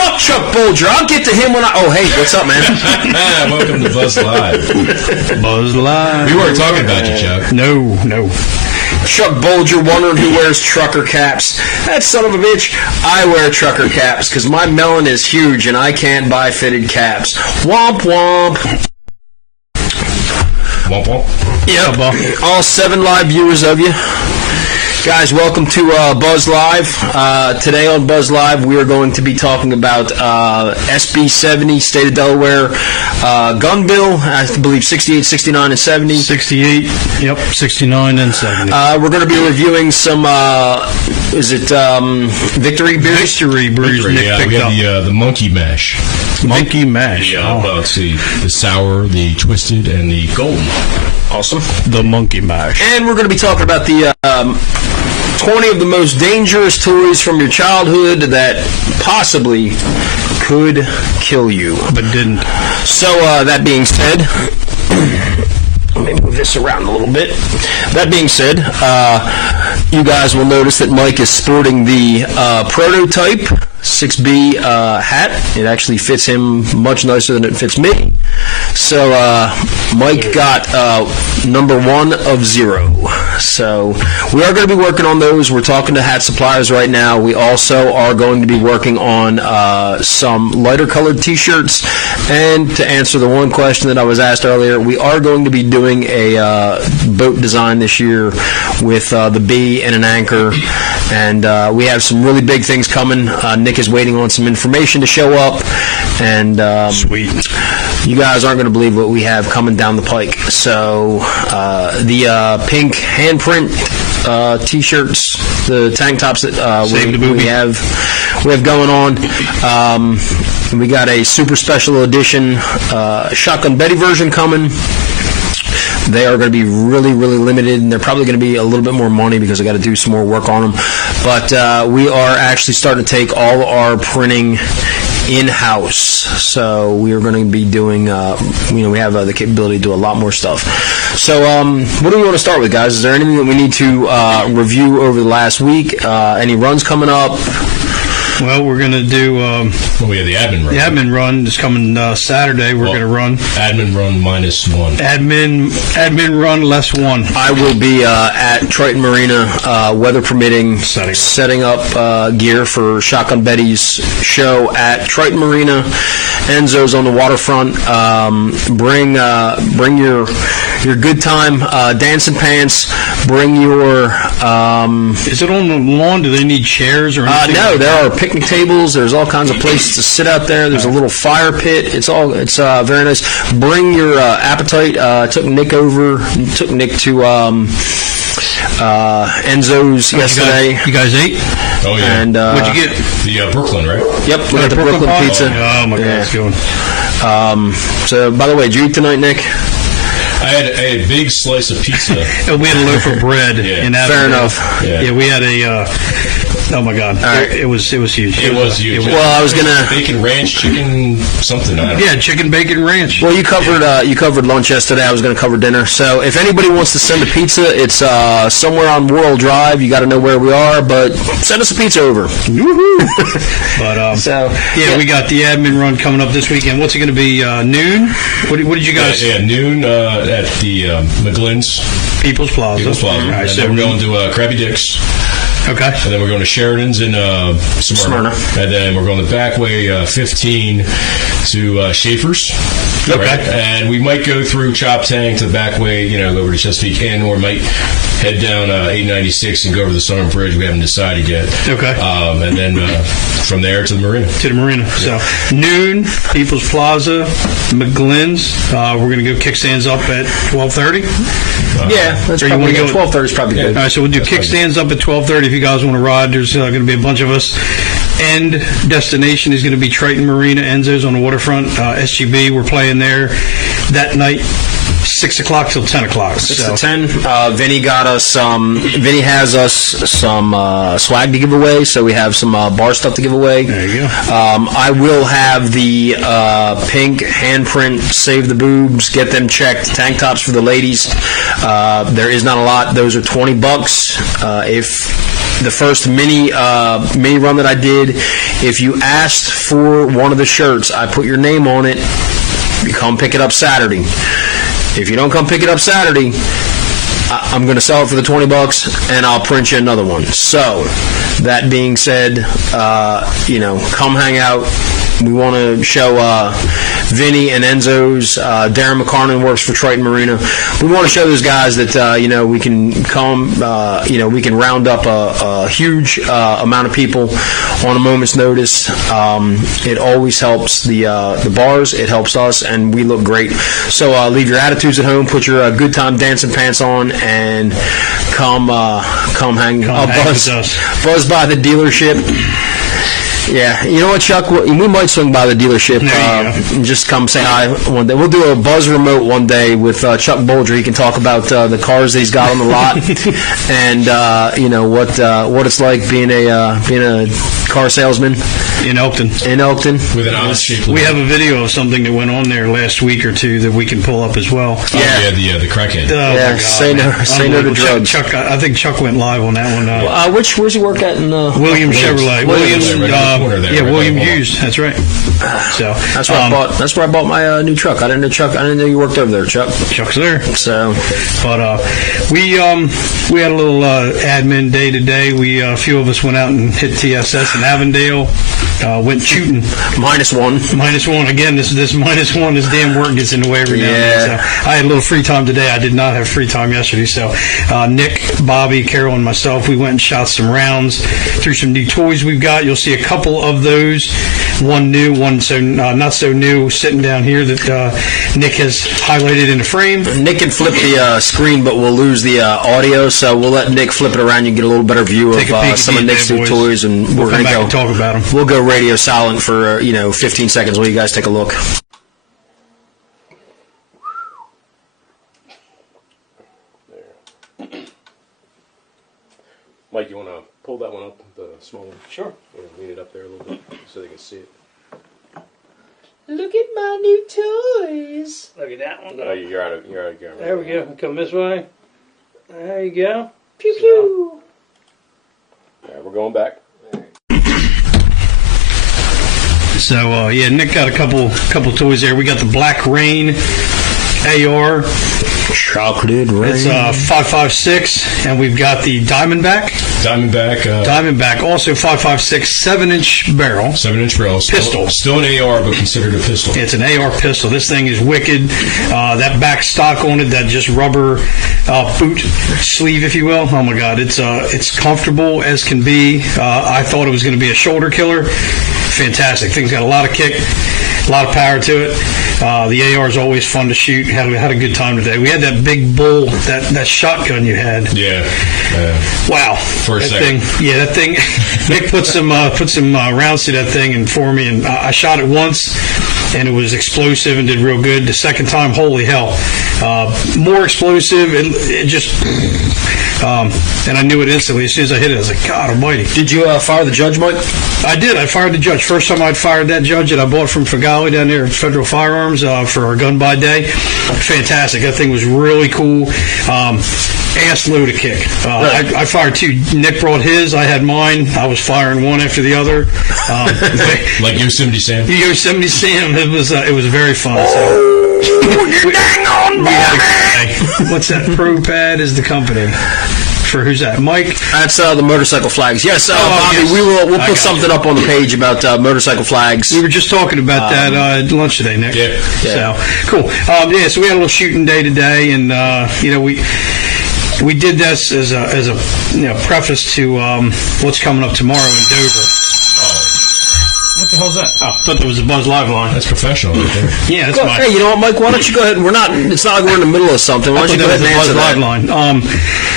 Fuck Chuck Bolger. I'll get to him when I... Oh, hey, what's up, man? Welcome to Buzz Live. Buzz Live. We weren't talking about you, Chuck. No. Chuck Bolger wondering who wears trucker caps. That son of a bitch. I wear trucker caps because my melon is huge and I can't buy fitted caps. Womp womp. Womp womp. Yep. All 7 live viewers of you. Guys, welcome to Buzz Live. Today on Buzz Live, we are going to be talking about SB 70, State of Delaware, gun bill, I believe 68, 69, and 70. 68, yep, 69 and 70. We're going to be reviewing some, Victory beers? Victory brews Nick picked we up. have the Monkey Mash. Monkey Mash. Yeah, let's see. The sour, the twisted, and the golden. Awesome. The Monkey Mash. And we're going to be talking about the 20 of the most dangerous toys from your childhood that possibly could kill you. But didn't. So, that being said, let me move this around a little bit. That being said, you guys will notice that Mike is sporting the prototype 6B hat. It actually fits him much nicer than it fits me. So Mike got number 1 of 0. So we are going to be working on those. We're talking to hat suppliers right now. We also are going to be working on some lighter colored t-shirts. And to answer the one question that I was asked earlier, we are going to be doing a boat design this year with the B and an anchor. And we have some really big things coming. Nick is waiting on some information to show up, and sweet. You guys aren't going to believe what we have coming down the pike. So the pink handprint t-shirts, the tank tops that we have going on. We got a super special edition Shotgun Betty version coming. They are going to be really, really limited, and they're probably going to be a little bit more money because I got to do some more work on them. But we are actually starting to take all our printing in-house. So we are going to be doing, we have the capability to do a lot more stuff. So what do we want to start with, guys? Is there anything that we need to review over the last week? Any runs coming up? Well, we're going to do... we have the admin run. The admin run is coming Saturday. We're going to run... Admin run -1. Admin run less 1. I will be at Triton Marina, weather permitting, setting up gear for Shotgun Betty's show at Triton Marina. Enzo's on the waterfront. Bring your good time dancing pants. Bring your... Is it on the lawn? Do they need chairs or anything? No, there are picnic tables. There's all kinds of places to sit out there. There's a little fire pit. It's very nice. Bring your appetite. Took Nick to Enzo's yesterday. You guys ate? Oh yeah. And what'd you get? The Brooklyn, right? Yep, we got the Brooklyn pizza. Oh my God, it's good. So, by the way, did you eat tonight, Nick? I had a big slice of pizza. We had a loaf of bread. In fair enough. Yeah, we had a. Oh my God! Right. It was huge. It was huge. Well, I was gonna bacon ranch, chicken something. I don't know. Yeah, chicken bacon ranch. Well, you covered lunch yesterday. I was gonna cover dinner. So if anybody wants to send a pizza, it's somewhere on World Drive. You got to know where we are, but send us a pizza over. Woohoo! But we got the admin run coming up this weekend. What's it going to be? Noon? What did you guys? Noon at the McGlynn's People's Plaza. All right, so we're going to Krabby Dick's. Okay. And then we're going to Sheridan's in Smyrna. And then we're going the back way 15 to Schaefer's. Okay. Right? And we might go through Chop Tank to the back way, over to Chesapeake Inn, or might head down 896 and go over the Southern Bridge. We haven't decided yet. Okay. And then from there to the marina. So noon, People's Plaza, McGlynn's. We're going to go kickstands up at 12:30. Yeah, that's probably good. 12:30 is probably good. All right, so we'll do kickstands up at 12:30 if you guys want to ride. There's going to be a bunch of us. End destination is going to be Triton Marina, Enzo's on the waterfront. SGB, we're playing there that night. 6 o'clock till 10 o'clock. 6 to 10. Vinny got us Vinny has us some swag to give away, so we have some bar stuff to give away. There you go. I will have the pink handprint Save the Boobs, get them checked, tank tops for the ladies. There is not a lot. Those are $20. If the first mini run that I did, if you asked for one of the shirts, I put your name on it. You come pick it up Saturday. If you don't come pick it up Saturday, I'm going to sell it for the $20 and I'll print you another one. So, that being said, come hang out. We want to show Vinny and Enzo's. Darren McCarnan works for Triton Marina. We want to show those guys that we can come. We can round up a huge amount of people on a moment's notice. It always helps the bars. It helps us, and we look great. So leave your attitudes at home. Put your good time dancing pants on, and come hang. Buzz by the dealership. Yeah, you know what, Chuck? We might swing by the dealership and just come say hi one day. We'll do a Buzz remote one day with Chuck Boldry. He can talk about the cars that he's got on the lot and what it's like being a car salesman in Elkton. With an odd shape. We have a video of something that went on there last week or two that we can pull up as well. The crackhead. Oh, say no to drugs. Chuck, I think Chuck went live on that one. Where's he work at? Williams Chevrolet. William Hughes. That's right. So that's where I bought my new truck. I didn't know you worked over there, Chuck. Chuck's there. So, but we had a little admin day today. A few of us went out and hit TSS in Avondale. Went shooting. -1 again. This -1. This damn work gets in the way every now and then. So I had a little free time today. I did not have free time yesterday. So Nick, Bobby, Carol, and myself, we went and shot some rounds through some new toys we've got. You'll see a couple of those. One new, one not so new, sitting down here that Nick has highlighted in the frame. Nick can flip the screen, but we'll lose the audio. So we'll let Nick flip it around. You get a little better view of some of Nick's new toys, and we'll come back and talk about them. We'll go radio silent for 15 seconds while you guys take a look. There. Mike, you want to pull that one up, the small one? Sure. Lean it up there a little bit so they can see it. Look at my new toys. Look at that one. Oh, you're out of camera. There we go. Come this way. There you go. Pew pew. All right, we're going back. So Nick got a couple toys there. We got the Black Rain AR. Chocolate Rain. It's 5.56, and we've got the Diamondback. Diamondback, also 5.56, 7-inch barrel. 7-inch barrel. Pistol. Still an AR, but considered a pistol. It's an AR pistol. This thing is wicked. That back stock on it, that just rubber boot sleeve, if you will. Oh my God, it's comfortable as can be. I thought it was going to be a shoulder killer. Fantastic. Thing's got a lot of kick, a lot of power to it. The AR is always fun to shoot. Had a good time today. We had that big bull, that shotgun you had. Yeah. Wow. For a second. That thing. Nick put some rounds to that thing and for me, and I shot it once, and it was explosive and did real good. The second time, holy hell, more explosive. It just. And I knew it instantly. As soon as I hit it, I was like, God almighty. Did you fire the Judge, Mike? I did. I fired the Judge. First time I'd fired that Judge that I bought from Fagali down there at Federal Firearms for our gun buy day. Fantastic. That thing was really cool. Ass load of kick. Right. I fired two. Nick brought his. I had mine. I was firing one after the other. Like Yosemite Sam? Yosemite Sam. It was very fun. You dang on, what's that? Pro Pad is the company. for who's that? Mike? That's the motorcycle flags. Yes, Bobby, yes. we'll I put got something you. up on the page about motorcycle flags. We were just talking about that at lunch today, Nick. Yeah. So cool. So we had a little shooting day today, and we did this as a preface to what's coming up tomorrow in Dover. What the hell's that? Oh, I thought there was a Buzz Live line. That's professional right there. Yeah, that's Go- mine. hey, you know what, Mike? Why don't you go ahead? It's not like we're in the middle of something. Why I don't thought you go that ahead was and a Buzz answer Live that? line. Do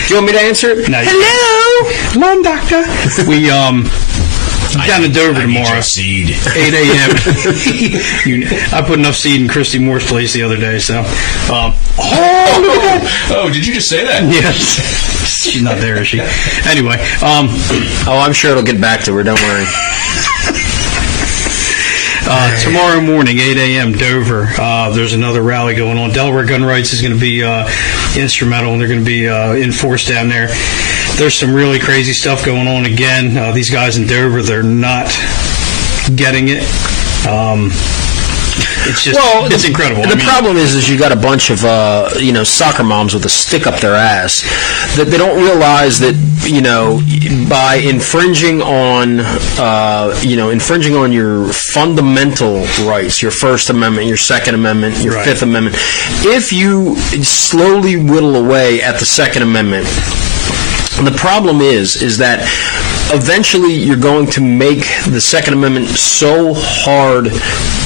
you want me to answer it? No, you- Hello, Mom, doctor. We down to Dover I need tomorrow. your seed. 8 a.m. I put enough seed in Christy Moore's place the other day, so. Oh, did you just say that? Yes. She's not there, is she? Anyway, Oh, I'm sure it'll get back to her. Don't worry. tomorrow morning, 8 a.m., Dover, there's another rally going on. Delaware Gun Rights is going to be instrumental, and they're going to be in force down there. There's some really crazy stuff going on again. These guys in Dover, they're not getting it. It's just, it's incredible. The problem is you got a bunch of soccer moms with a stick up their ass that they don't realize that by infringing on your fundamental rights, your First Amendment, your Second Amendment, your Right. Fifth Amendment, if you slowly whittle away at the Second Amendment. The problem is that eventually you're going to make the Second Amendment so hard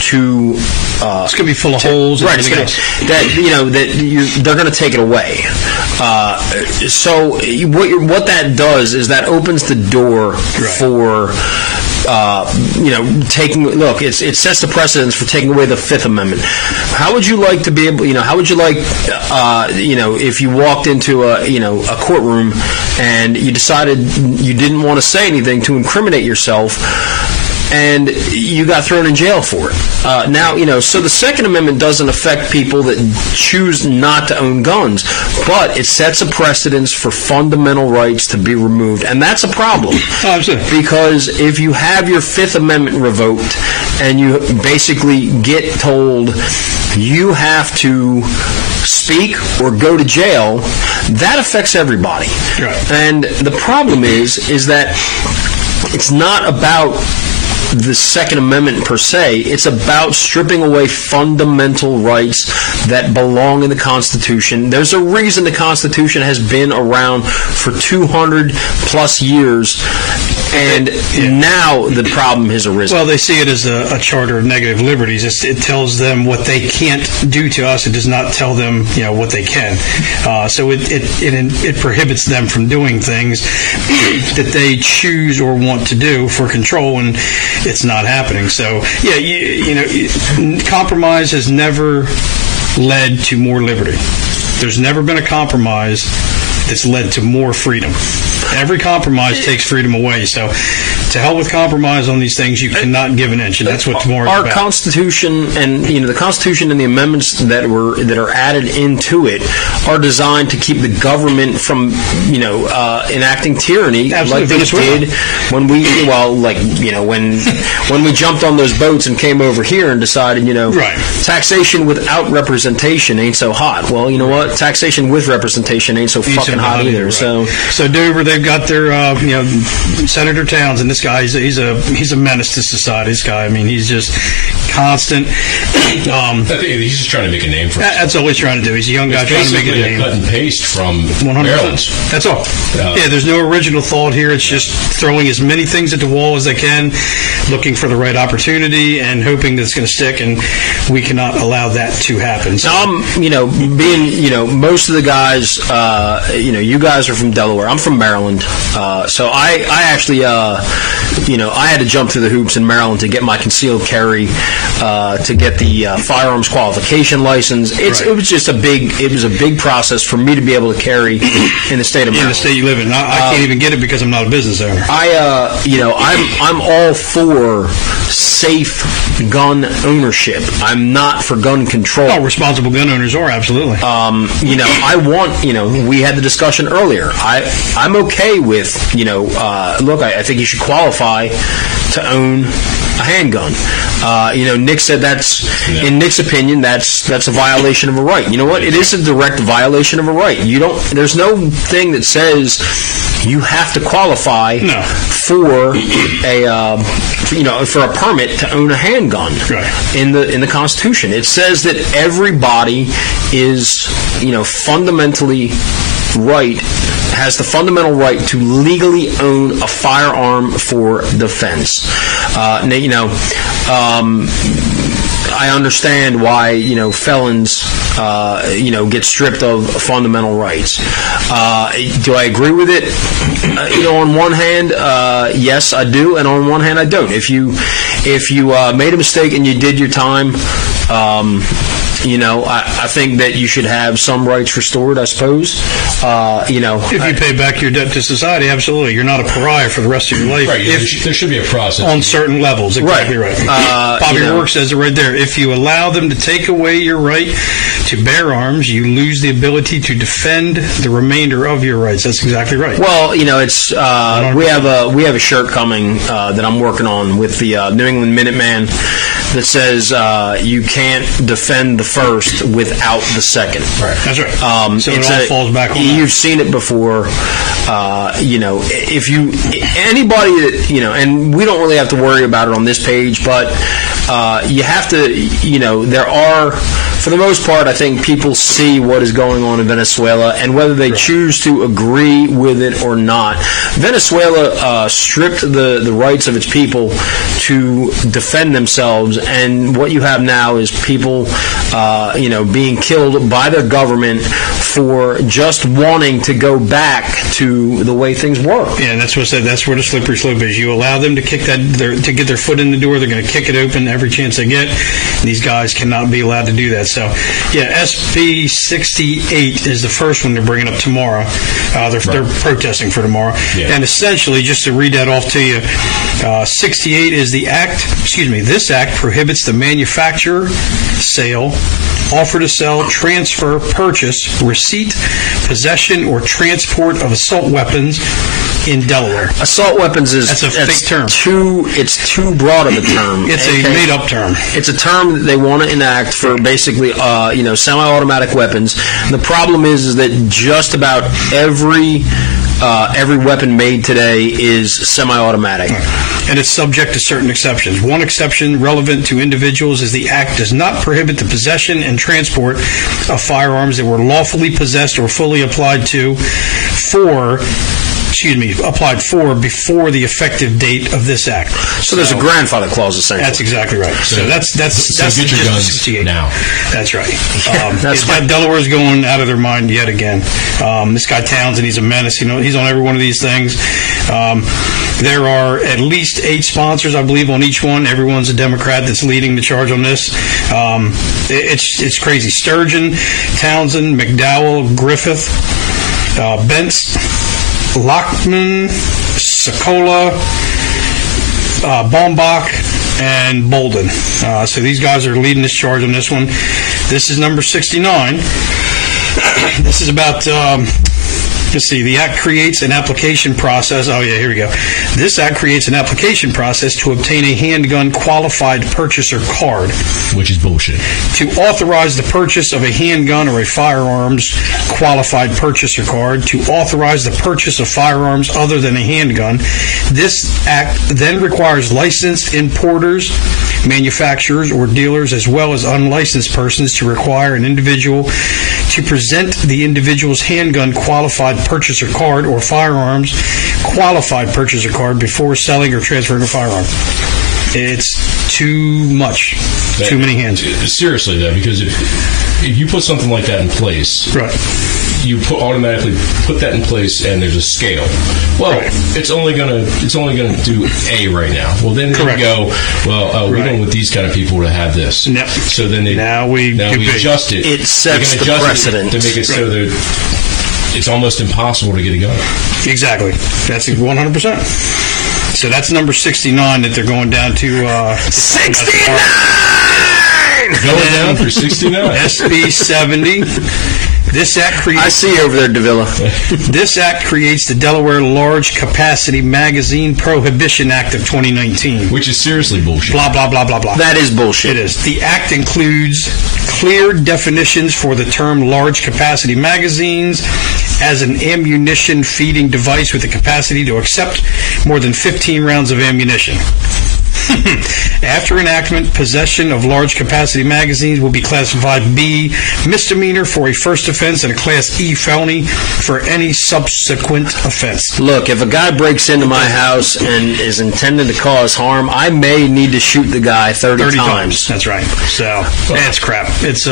to it's going to be full of holes. And right, it's everything gonna, else. they're going to take it away. So what that does is that opens the door for taking. Look, it sets the precedence for taking away the Fifth Amendment. How would you like to be able? How would you like? If you walked into a courtroom and you decided you didn't want to say anything to incriminate yourself, and you got thrown in jail for it. So the Second Amendment doesn't affect people that choose not to own guns, but it sets a precedence for fundamental rights to be removed, and that's a problem. Absolutely. Because if you have your Fifth Amendment revoked and you basically get told you have to speak or go to jail, that affects everybody. Right. And the problem is that it's not about the Second Amendment per se. It's about stripping away fundamental rights that belong in the Constitution. There's a reason the Constitution has been around for 200 plus years, and now the problem has arisen. Well, they see it as a charter of negative liberties. It tells them what they can't do to us. It does not tell them, what they can. So it prohibits them from doing things that they choose or want to do for control, and it's not happening. So, compromise has never led to more liberty. There's never been a compromise that's led to more freedom. Every compromise takes freedom away. So, to hell with compromise on these things. You cannot give an inch, and that's what tomorrow's our about. Constitution and the Constitution and the amendments that are added into it are designed to keep the government from enacting tyranny. Absolutely. Like they did when when we jumped on those boats and came over here and decided Right. taxation without representation ain't so hot. Well, you know what? Taxation with representation ain't so fucking hot either. Right. So Dover, they've got their Senator Townsend. This guy, he's a menace to society. This guy, he's just constant. I think he's just trying to make a name for himself. That's all he's trying to do. He's a young guy It's trying to make a basically name. cut and paste from 100%. Maryland. That's all. There's no original thought here. It's just throwing as many things at the wall as they can, looking for the right opportunity and hoping that it's going to stick, and we cannot allow that to happen. So, being, most of the guys, you guys are from Delaware. I'm from Maryland. So I actually, I had to jump through the hoops in Maryland to get my concealed carry, to get the firearms qualification license. It was just a big process for me to be able to carry in the state of Maryland. in the state you live in, I can't even get it because I'm not a business owner. I'm all for safe gun ownership. I'm not for gun control. Oh, responsible gun owners are, absolutely. We had the discussion earlier. I'm okay with, I think you should qualify qualify to own a handgun. Nick said in Nick's opinion, that's a violation of a right. You know what? It is a direct violation of a right. There's no thing that says you have to qualify for a permit to own a handgun in the Constitution. It says that everybody is, fundamentally has the fundamental right to legally own a firearm for defense. I understand why felons get stripped of fundamental rights. Do I agree with it? On one hand, yes, I do, and on one hand, I don't. If you made a mistake and you did your time, I think that you should have some rights restored, I suppose. If you pay back your debt to society, absolutely. You're not a pariah for the rest of your life. Right. There should be a process. On certain levels. Exactly right. Bobby Rourke says it right there. If you allow them to take away your right to bear arms, you lose the ability to defend the remainder of your rights. That's exactly right. Well, it's we have a shirt coming that I'm working on with the New England Minuteman that says you can't defend the first without the second. Right. That's right. So it all falls back on You've seen it before. If anybody that, and we don't really have to worry about it on this page, but you have to, there are, for the most part, I think people see what is going on in Venezuela, and whether they choose to agree with it or not. Venezuela stripped the rights of its people to defend themselves, and what you have now is people, being killed by their government for just wanting to go back to the way things were. Yeah, and that's where the slippery slope is. You allow them to kick to get their foot in the door. They're going to kick it open every chance they get. These guys cannot be allowed to do that. So, yeah, SB 68 is the first one they're bringing up tomorrow. They're protesting for tomorrow. Yeah. And essentially, just to read that off to you, 68 is the act. This act prohibits the manufacture, sale, offer to sell, transfer, purchase, receipt, possession, or transport of assault weapons in Delaware. Assault weapons that's a fake term. It's too broad of a term. It's a made-up term. It's a term that they want to enact for basically, semi-automatic weapons. The problem is that just about every weapon made today is semi-automatic. And it's subject to certain exceptions. One exception relevant to individuals is the act does not prohibit the possession and transport of firearms that were lawfully possessed or fully applied for before the effective date of this act. So there's a grandfather clause, essentially. That's exactly right. So that's get your guns 68 now. That's right. Delaware's going out of their mind yet again. This guy Townsend, he's a menace. He's on every one of these things. There are at least 8 sponsors, I believe, on each one. Everyone's a Democrat that's leading the charge on this. It's crazy. Sturgeon, Townsend, McDowell, Griffith, Bentz, Lockman, Sokola, Baumbach, and Bolden. So these guys are leading this charge on this one. This is number 69. This is about... the act creates an application process. Oh, yeah, here we go. This act creates an application process to obtain a handgun qualified purchaser card. Which is bullshit. To authorize the purchase of a handgun or a firearms qualified purchaser card. To authorize the purchase of firearms other than a handgun. This act then requires licensed importers, manufacturers, or dealers, as well as unlicensed persons to require an individual to present the individual's handgun qualified purchaser card or firearms qualified purchaser card before selling or transferring a firearm. It's too much. Too many hands. Seriously, though, because if you put something like that in place, right, you automatically put that in place, and there's a scale. Well, right, it's only gonna do A right now. Well, then they go, well, we don't want these kind of people to have this. No. So then now we adjust it. It sets the precedent to make it so that it's almost impossible to get a gun. Exactly. That's 100%. So that's number 69 that they're going down to. 69! right. Going down for 69. SB 70. This act creates. I see you over there, Davila. This act creates the Delaware Large Capacity Magazine Prohibition Act of 2019. Which is seriously bullshit. Blah, blah, blah, blah, blah. That is bullshit. It is. The act includes clear definitions for the term large capacity magazines as an ammunition feeding device with the capacity to accept more than 15 rounds of ammunition. After enactment, possession of large capacity magazines will be classified B, misdemeanor for a first offense, and a Class E felony for any subsequent offense. Look, if a guy breaks into my house and is intending to cause harm, I may need to shoot the guy 30 times. That's right. So, that's crap. It's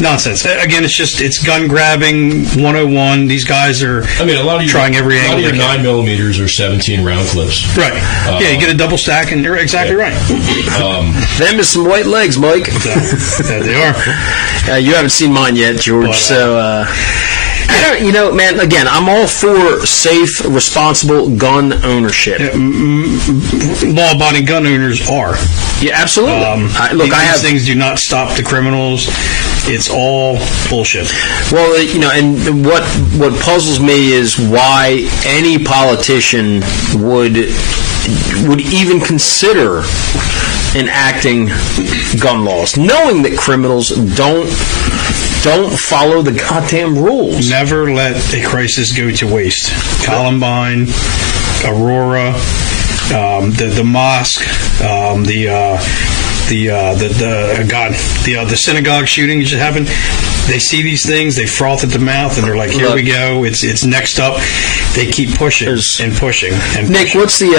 nonsense. Again, it's gun grabbing 101. These guys are a lot of trying every angle. A lot of your 9mm are 17 round clips. Right. Yeah, you get a double stack, and you're exactly right. Them is some white legs, Mike. There they are. You haven't seen mine yet, George. But, so, man, again, I'm all for safe, responsible gun ownership. Law-abiding gun owners are. Yeah, absolutely. These things do not stop the criminals. It's all bullshit. Well, and what puzzles me is why any politician would even consider enacting gun laws, knowing that criminals don't follow the goddamn rules. Never let a crisis go to waste. Columbine, Aurora, the mosque, the synagogue shooting just happened. They see these things, they froth at the mouth, and they're like, "Here we go. It's next up." They keep pushing and pushing. And Nick, pushing. what's the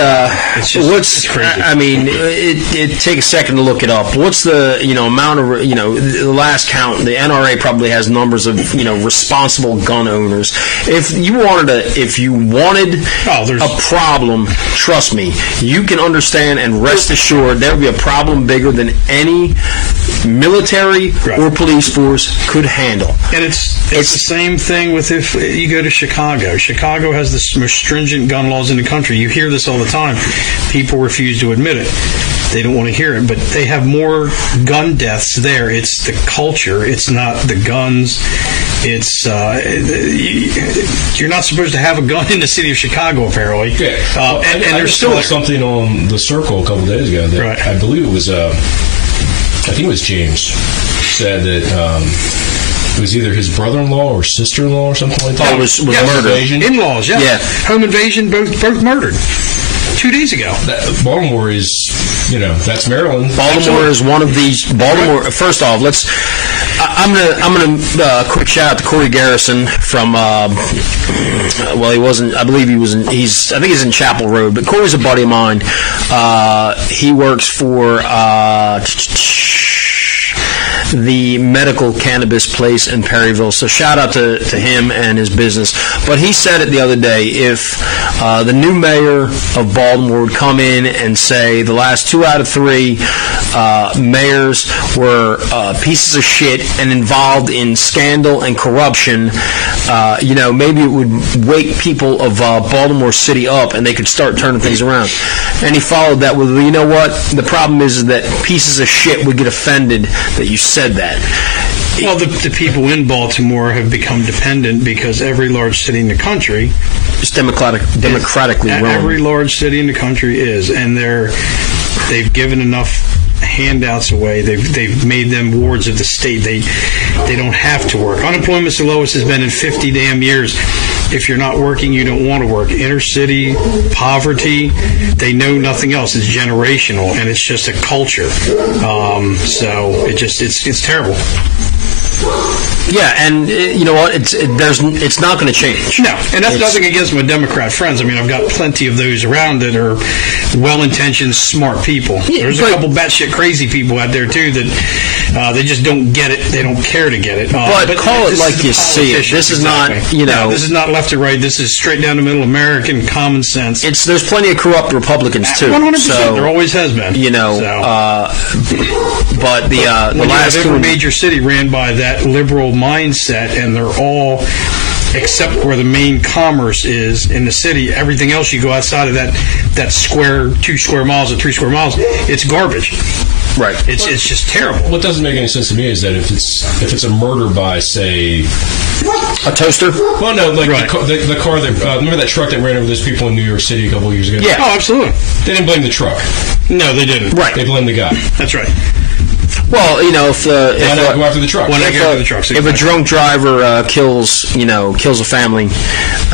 it's crazy. I mean, it take a second to look it up. What's the amount of the last count? The NRA probably has numbers of responsible gun owners. If you wanted a problem, trust me, you can understand and rest assured there will be a problem bigger than any military or police force could handle. And it's the same thing with if you go to Chicago. Chicago has the most stringent gun laws in the country. You hear this all the time. People refuse to admit it. They don't want to hear it, but they have more gun deaths there. It's the culture. It's not the guns. It's you're not supposed to have a gun in the city of Chicago, apparently. Yeah. And there's still something on the Circle a couple days ago that right. I believe it was I think it was James said that it was either his brother-in-law or sister-in-law or something like that. It was murder. In-laws, yeah. Home invasion, both murdered 2 days ago. Baltimore is, that's Maryland. Baltimore is one of these. Baltimore. First off, I'm gonna quick shout out to Corey Garrison from. Well, he wasn't. I believe he was. I think he's in Chapel Road. But Corey's a buddy of mine. He works for. The medical cannabis place in Perryville. So shout out to him and his business. But he said it the other day, if the new mayor of Baltimore would come in and say the last 2 out of 3 mayors were pieces of shit and involved in scandal and corruption, maybe it would wake people of Baltimore City up and they could start turning things around. And he followed that with, you know what? The problem is that pieces of shit would get offended that you said that. Well, the people in Baltimore have become dependent because every large city in the country is democratically run. Every large city in the country is, and they've given enough handouts away. They've made them wards of the state. They don't have to work. Unemployment's the lowest it's been in 50 damn years. If you're not working, you don't want to work. Inner city poverty, they know nothing else. It's generational, and it's just a culture. So it's terrible. Yeah, and you know what? It's not going to change. No, and that's nothing against my Democrat friends. I mean, I've got plenty of those around that are well-intentioned, smart people. Yeah, There's a couple batshit crazy people out there too that they just don't get it. They don't care to get it. But call it like you see it. This is not, No, this is not left or right. This is straight down the middle, American common sense. There's plenty of corrupt Republicans too. 100%. So, there always has been. But the last every major city ran by that liberal mindset, and they're all, except where the main commerce is in the city, everything else you go outside of that 2 square miles or 3 square miles, it's garbage. Right. It's just terrible. What doesn't make any sense to me is that if it's a murder by, say, a toaster. Well, no, like the car that remember that truck that ran over those people in New York City a couple of years ago? Yeah. Oh, absolutely. They didn't blame the truck. No, they didn't. Right. They blamed the guy. That's right. Well, if why not go after the truck? If a drunk driver kills a family,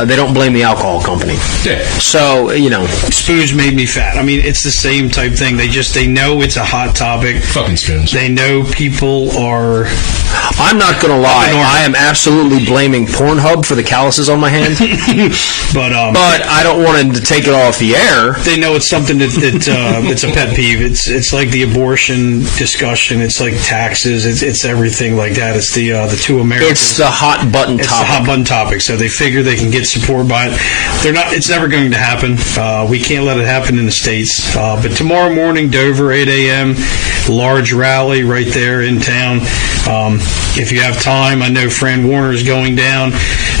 they don't blame the alcohol company. Yeah. So spoons made me fat. I mean, it's the same type thing. They know it's a hot topic. Fucking spoons. They know people are. I'm not going to lie. I am absolutely blaming Pornhub for the calluses on my hand. but I don't want them to take it off the air. They know it's something that it's a pet peeve. It's like the abortion discussion. It's like taxes. It's everything like that. It's the two Americas. It's the hot button topic. It's the hot button topic. So they figure they can get support by it. They're not. It's never going to happen. We can't let it happen in the States. But tomorrow morning, Dover, 8 a.m., large rally right there in town. If you have time, I know Fran Warner is going down.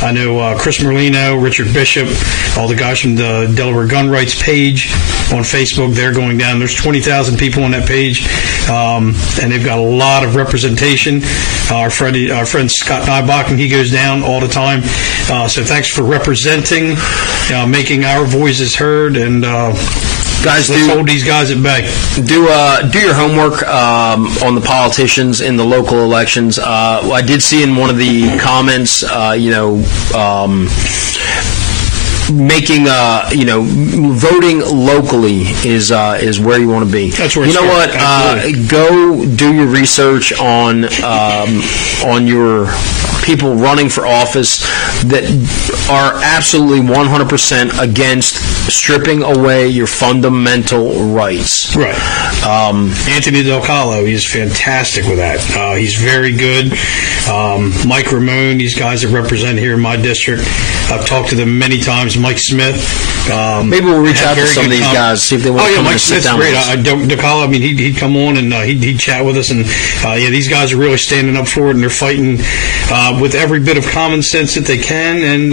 I know Chris Merlino, Richard Bishop, all the guys from the Delaware Gun Rights page on Facebook, they're going down. There's 20,000 people on that page, and they've got a lot of representation. Our friend Scott Nybakken, he goes down all the time. So thanks for representing, making our voices heard, and guys, let's hold these guys at bay. Do your homework on the politicians in the local elections. I did see in one of the comments, making voting locally is where you want to be. That's where you know what? Go do your research on your people running for office that are absolutely 100% against stripping away your fundamental rights. Right. Anthony Del Calo, he's fantastic with that. He's very good. Mike Ramone, these guys that represent here in my district, I've talked to them many times. Mike Smith. Maybe we'll reach out to some of these guys, see if they want to come Mike and sit Smith's down great. with us. Del Calo, I mean, he'd come on and he'd chat with us, and these guys are really standing up for it, and they're fighting with every bit of common sense that they can, and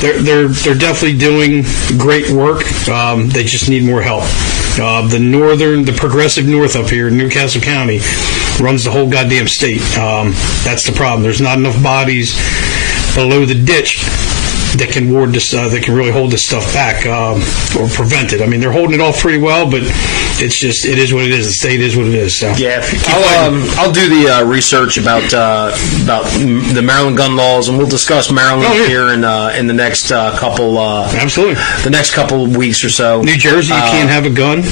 they're definitely doing great work. They just need more help. The progressive north up here in Newcastle County runs the whole goddamn state. That's the problem. There's not enough bodies below the ditch that can ward this, that can really hold this stuff back or prevent it. I mean, they're holding it off pretty well, but it is what it is. The state is what it is. So. Yeah, I'll do the research about the Maryland gun laws, and we'll discuss Maryland here in the next couple. Absolutely. The next couple of weeks or so. New Jersey, you can't have a gun.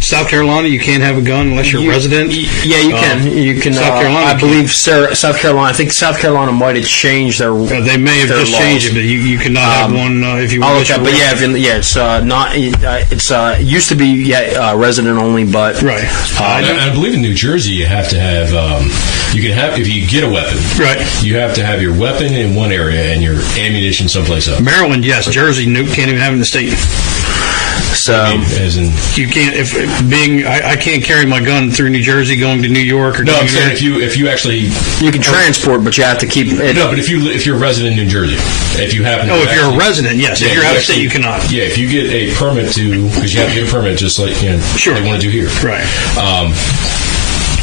South Carolina, you can't have a gun unless you're a resident. Yeah, you can. You can. South Carolina, I believe South Carolina. I think South Carolina might have changed their. They may have just changed it, but you cannot have one if you want. I'll look up, but it's not. It's used to be resident only, but right. I believe in New Jersey you have to have. You can have if you get a weapon. Right. You have to have your weapon in one area and your ammunition someplace else. Maryland, yes. Jersey, nope, can't even have it in the state. So as in, you can't. I can't carry my gun through New Jersey going to New York or. No, I'm saying if you actually you can transport, but you have to keep it. No, but if you're a resident in New Jersey, if you happen. If you're a resident, yes. If you're out of state, you cannot. Yeah, if you get a permit because you have to get a permit, just like sure. they want to do here. Right.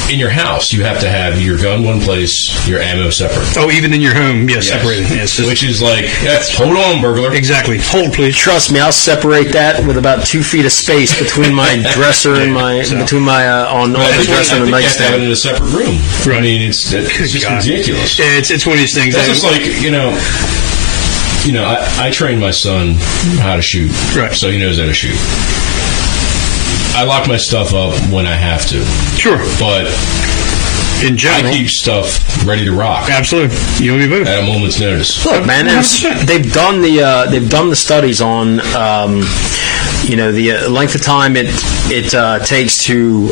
In your house, you have to have your gun one place, your ammo separate. Oh, even in your home, yes. Separated. Yes, which is like, hold on, burglar. Exactly. Hold, please. Trust me, I'll separate that with about 2 feet of space between my dresser and my between my on the dresser and the nightstand. You have to have it in a separate room. Right. I mean, it's just ridiculous. Yeah, it's one of these things. That's just like I train my son how to shoot, right? So he knows how to shoot. I lock my stuff up when I have to. Sure. But in general, I keep stuff ready to rock. Absolutely. You and me both. At a moment's notice. Look, man, they've done the studies on the length of time it takes to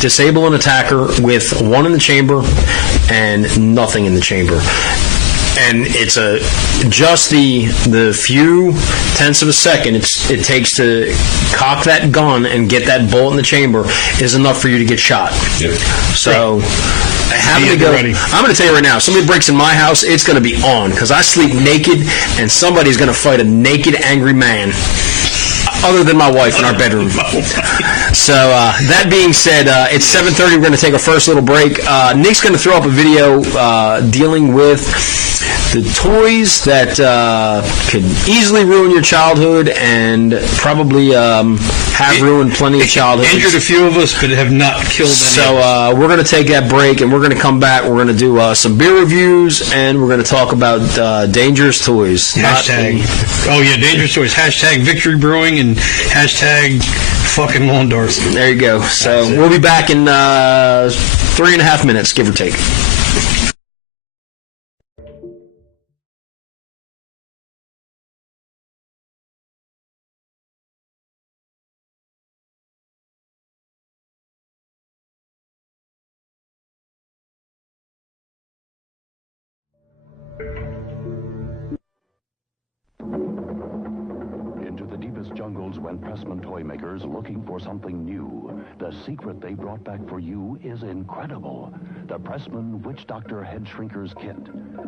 disable an attacker with one in the chamber and nothing in the chamber. And it's just the few tenths of a second it takes to cock that gun and get that bullet in the chamber is enough for you to get shot. Yep. So having to go. Ready. I'm going to tell you right now, if somebody breaks in my house, it's going to be on because I sleep naked, and somebody's going to fight a naked, angry man. Other than my wife in our bedroom. So that being said, it's 7:30. We're going to take our first little break. Nick's going to throw up a video dealing with the toys that could easily ruin your childhood and probably have ruined plenty of childhoods. Injured a few of us, but have not killed any. So we're going to take that break, and we're going to come back. We're going to do some beer reviews, and we're going to talk about dangerous toys. Hashtag. Oh, yeah, dangerous toys. Hashtag Victory Brewing and hashtag fucking lawn darts. There you go. So we'll be back in 3.5 minutes, give or take. Into the deepest jungles went Pressman toy makers looking for something new. The secret they brought back for you is incredible. The Pressman Witch Doctor Head Shrinkers Kit.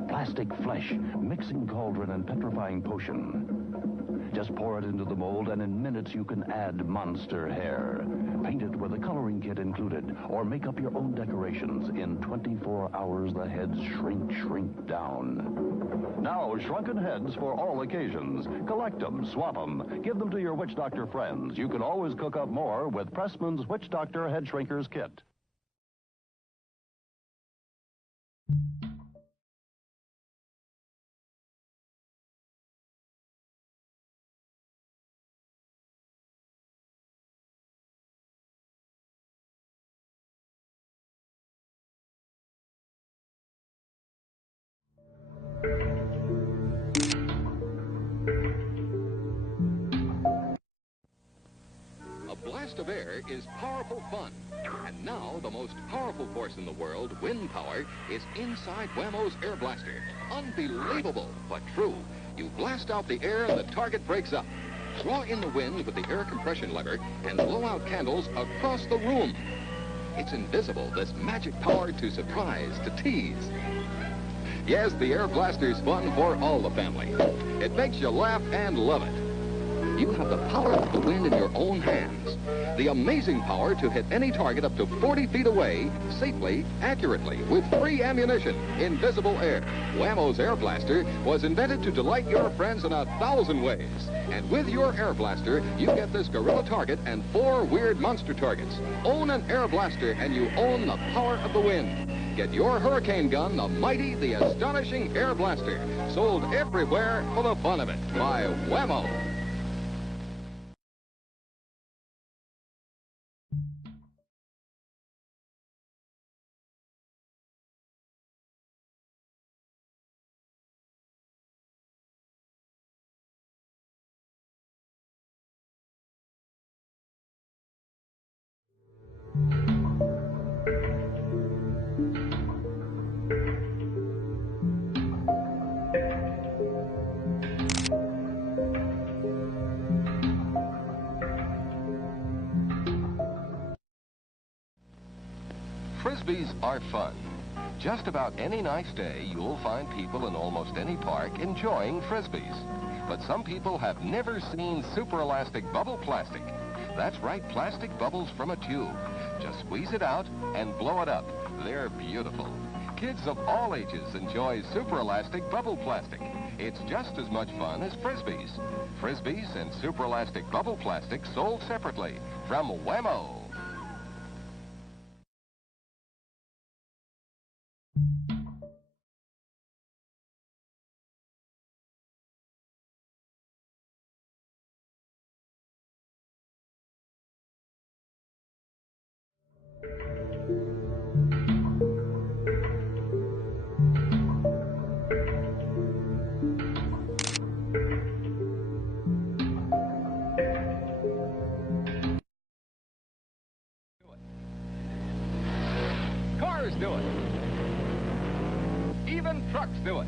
Plastic flesh, mixing cauldron and petrifying potion. Just pour it into the mold and in minutes you can add monster hair. Paint it with a coloring kit included or make up your own decorations. In 24 hours the heads shrink down. Now shrunken heads for all occasions. Collect them, swap them, give them to your Witch Doctor friends. You can always cook up more with Pressman's Witch Doctor Head Shrinkers Kit. A blast of air is powerful fun. And now the most powerful force in the world, wind power, is inside Whammo's Air Blaster. Unbelievable, but true. You blast out the air and the target breaks up. Draw in the wind with the air compression lever and blow out candles across the room. It's invisible, this magic power to surprise, to tease. Yes, the Air Blaster's fun for all the family. It makes you laugh and love it. You have the power of the wind in your own hands. The amazing power to hit any target up to 40 feet away, safely, accurately, with free ammunition, invisible air. Whammo's Air Blaster was invented to delight your friends in 1,000 ways. And with your Air Blaster, you get this gorilla target and 4 weird monster targets. Own an Air Blaster and you own the power of the wind. Get your hurricane gun, the mighty, the astonishing Air Blaster. Sold everywhere for the fun of it by Whammo. Frisbees are fun. Just about any nice day, you'll find people in almost any park enjoying Frisbees. But some people have never seen super elastic bubble plastic. That's right, plastic bubbles from a tube. Just squeeze it out and blow it up. They're beautiful. Kids of all ages enjoy super elastic bubble plastic. It's just as much fun as Frisbees. Frisbees and super elastic bubble plastic sold separately from Whammo. Cars do it. Even trucks do it.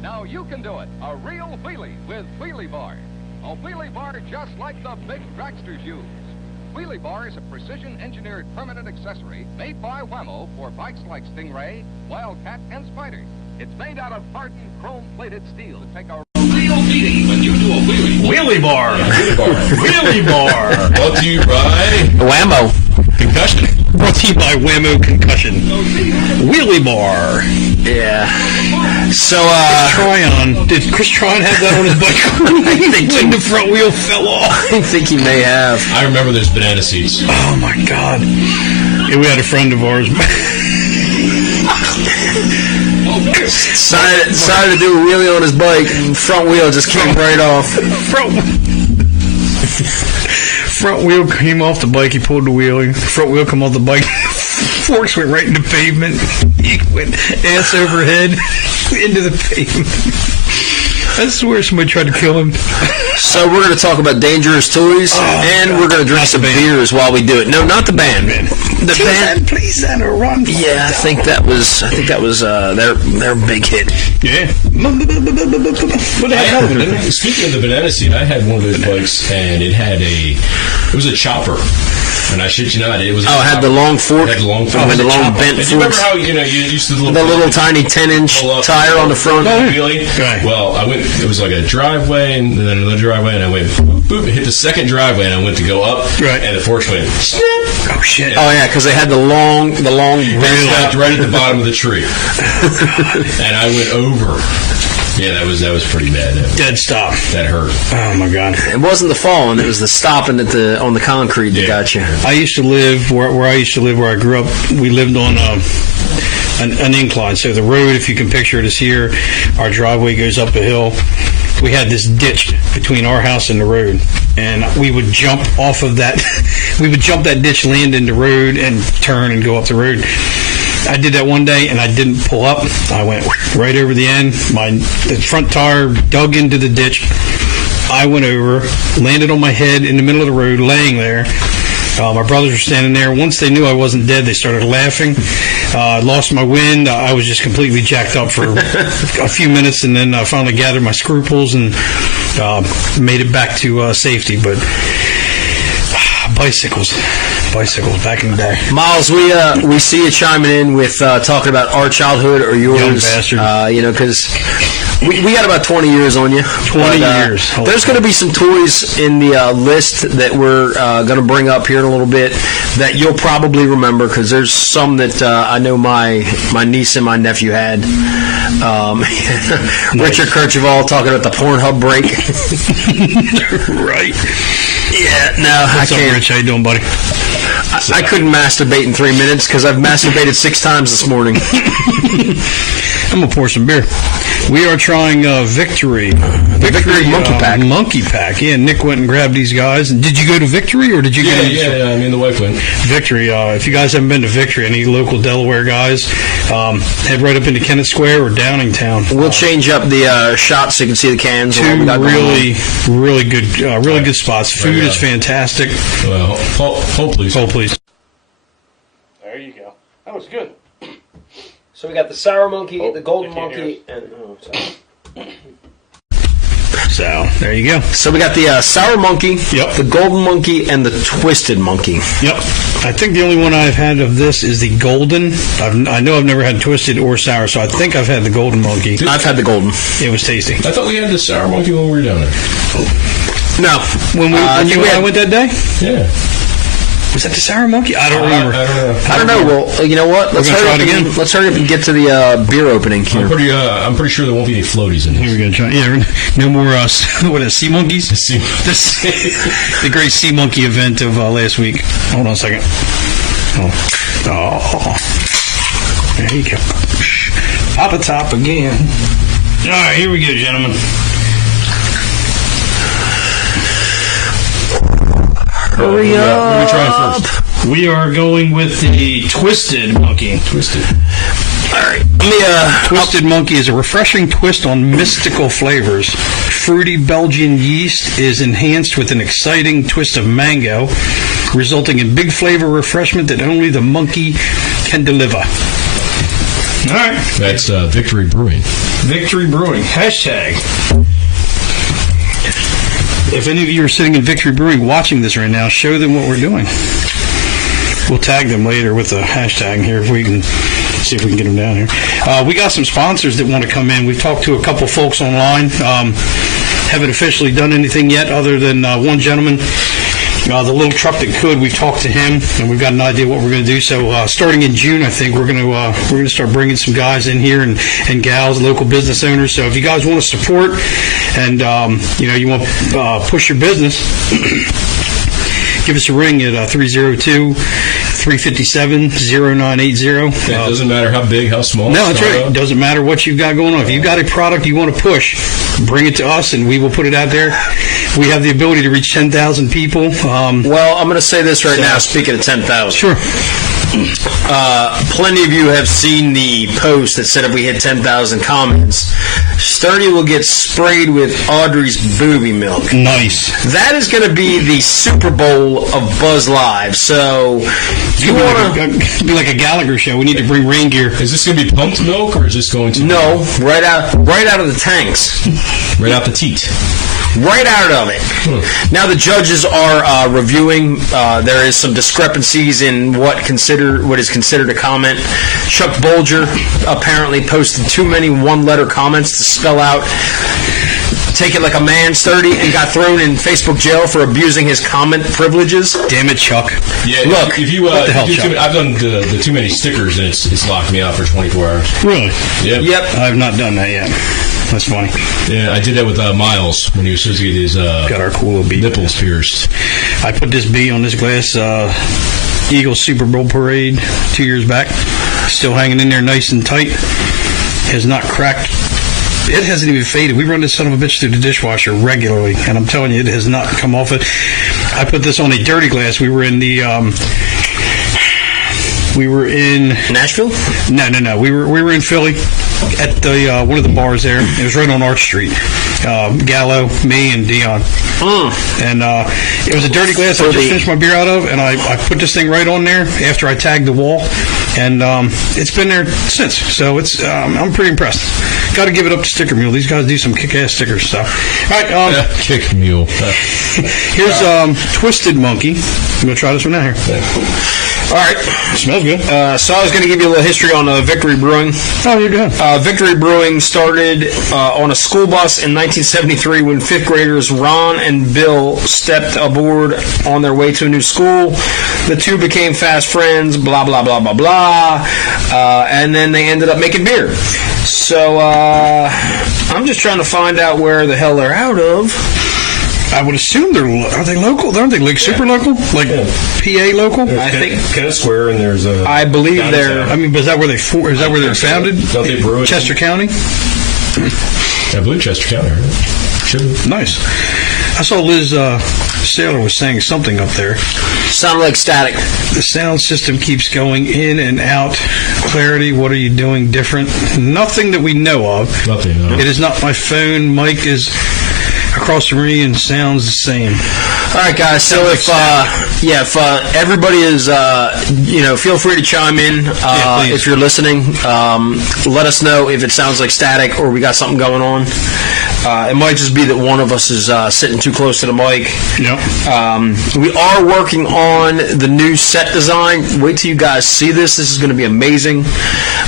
Now you can do it. A real wheelie with wheelie bar. A wheelie bar just like the big dragsters use. Wheelie bar is a precision-engineered permanent accessory made by Whammo for bikes like Stingray, Wildcat, and Spider. It's made out of hardened chrome-plated steel to take a real beating when you Wheelie bar. Wheelie bar. Brought to you by Whammo. Concussion. Brought to you by Whammo Concussion. Wheelie bar. Yeah. So, Tryon. Did Chris Tryon have that on his bike when the front wheel fell off? I think he may have. I remember those banana seats. Oh, my God. Yeah, we had a friend of ours. Decided to do a wheelie on his bike, and front wheel just came right off. Front wheel came off the bike. He pulled the wheelie. Front wheel come off the bike. Forks went right in the pavement. He went ass over head into the pavement. I swear somebody tried to kill him. So we're going to talk about dangerous toys, and we're going to drink some beers while we do it. No, not the band. The band, please, Santa, run. Yeah, I think that was their big hit. Yeah. Speaking of the banana seat, I had one of those bikes, and it was a chopper. And I shit you not, it was. It had the long fork. It had the long fork. The long bent forks. You remember how you used to the little tiny 10-inch tire on the front? Well, I went. It was like a driveway, and then another driveway, and I went boop, hit the second driveway, and I went to go up, and the forks went. Snip. Oh shit! Oh yeah, because they had the long bent right at the bottom of the tree, and I went over. Yeah, that was pretty bad. Dead stop. That hurt. Oh my God! It wasn't the falling; it was the stopping on the concrete that got you. I used to live where I grew up. We lived on an incline. So the road, if you can picture it, is here. Our driveway goes up a hill. We had this ditch between our house and the road, and we would jump off of that. We would jump that ditch, land in the road, and turn and go up the road. I did that one day, and I didn't pull up. I went right over the end. The front tire dug into the ditch. I went over, landed on my head in the middle of the road, laying there. My brothers were standing there. Once they knew I wasn't dead, they started laughing. I lost my wind. I was just completely jacked up for a few minutes, and then I finally gathered my scruples and made it back to safety. But bicycles back in the day. Miles, we see you chiming in with talking about our childhood or yours. Young bastard. Because we got about 20 years on you. 20 years. There's going to be some toys in the list that we're going to bring up here in a little bit that you'll probably remember, because there's some that I know my niece and my nephew had. Richard Kercheval talking about the Pornhub break. Right. Yeah, no, What's I can't. up, Rich? How you doing, buddy? I couldn't masturbate in 3 minutes because I've masturbated 6 times this morning. I'm going to pour some beer. We are trying Victory. Victory Monkey Pack. Monkey Pack. Yeah, Nick went and grabbed these guys. And did you go to Victory, or did you go to... Yeah, me and the wife went. Victory. If you guys haven't been to Victory, any local Delaware guys, head right up into Kennett Square or Downingtown. We'll change up the shots so you can see the cans. Two really good spots. Food is fantastic. Well, hold please. Hold please. There you go. That was good. So we got the sour monkey, the golden monkey, and So there you go. So we got the sour monkey, Yep. the golden monkey, and the twisted monkey. Yep. I think the only one I've had of this is the golden. I know I've never had twisted or sour, so I think I've had the golden monkey. I've had the golden. It was tasty. I thought we had the sour monkey when we were down there. No, When I went that day? Yeah. Was that the sour monkey? I don't remember. I don't know. Well, you know what? Let's gonna hurry try up it again. Let's hurry up and get to the beer opening here. I'm pretty sure there won't be any floaties in Here this. we go, John. Yeah, no more, sea monkeys? The great sea monkey event of last week. Hold on a second. Oh. There you go. Pop a top again. All right, here we go, gentlemen. Hurry up. What are we trying first? We are going with the Twisted Monkey. Twisted. All right. Let me, Twisted Monkey is a refreshing twist on mystical flavors. Fruity Belgian yeast is enhanced with an exciting twist of mango, resulting in big flavor refreshment that only the monkey can deliver. All right. That's Victory Brewing. Victory Brewing. Hashtag. If any of you are sitting in Victory Brewing watching this right now, show them what we're doing. We'll tag them later with a hashtag here if we can see if we can get them down here. We got some sponsors that want to come in. We've talked to a couple folks online. haven't officially done anything yet other than one gentleman. The little truck that could, we've talked to him, and we've got an idea what we're going to do. So starting in June, I think we're going to start bringing some guys in here and gals, local business owners. So if you guys want to support and you want to push your business, give us a ring at 302-357-0980. It doesn't matter how big, how small. No, that's right. It doesn't matter what you've got going on. If you've got a product you want to push, bring it to us, and we will put it out there. We have the ability to reach 10,000 people. Well, I'm going to say this right now, speaking of 10,000. Sure. Plenty of you have seen the post that said if we hit 10,000 comments, Sturdy will get sprayed with Audrey's booby milk. Nice. That is going to be the Super Bowl of Buzz Live. So you want to be like a Gallagher show. We need to bring rain gear. Is this going to be pumped milk, or is this going to? No, right out of the tanks. Right out the teat. Right out of it. Now the judges are reviewing. There is some discrepancies in what is considered a comment. Chuck Bolger apparently posted too many one-letter comments to spell out "take it like a man, Sturdy," and got thrown in Facebook jail for abusing his comment privileges. Damn it, Chuck. Yeah, look, if you I've done the too many stickers, and it's locked me out for 24 hours. Really? Yep. I've not done that yet. That's funny. Yeah, I did that with Miles when he was supposed to get his got our cool little bee nipples pierced. I put this bee on this glass Eagles Super Bowl parade 2 years back. Still hanging in there nice and tight. Has not cracked. It hasn't even faded. We run this son of a bitch through the dishwasher regularly, and I'm telling you, it has not come off it. I put this on a dirty glass. We were in Nashville? No. We were in Philly at the one of the bars there. It was right on Arch Street. Gallo, me, and Dion. And it was a dirty glass I just finished my beer out of, and I put this thing right on there after I tagged the wall, and it's been there since. So it's I'm pretty impressed. Got to give it up to Sticker Mule. These guys do some kick-ass stickers. So, all right, Kick Mule. Here's Twisted Monkey. I'm gonna try this one out here. All right. Smells good. So I was going to give you a little history on Victory Brewing. Oh, you're good. Victory Brewing started on a school bus in 1973 when fifth graders Ron and Bill stepped aboard on their way to a new school. The two became fast friends, blah, blah, blah, blah, blah. And then they ended up making beer. So I'm just trying to find out where the hell they're out of. I would assume are they local? Aren't they like super local? Like PA local? I think Kennett Square, and there's a. I believe they're. I mean, is that where they're founded? They brew it? Chester County. I believe Chester County. Right? Should be. Nice. I saw Liz Saylor was saying something up there. Sounded like static. The sound system keeps going in and out. Clarity, what are you doing different? Nothing that we know of. Nothing. No. It is not my phone. Mic is across the ring and sounds the same. All right, guys. So if everybody is, feel free to chime in if you're listening. Let us know if it sounds like static or we got something going on. It might just be that one of us is sitting too close to the mic. Yep. We are working on the new set design. Wait till you guys see this. This is going to be amazing.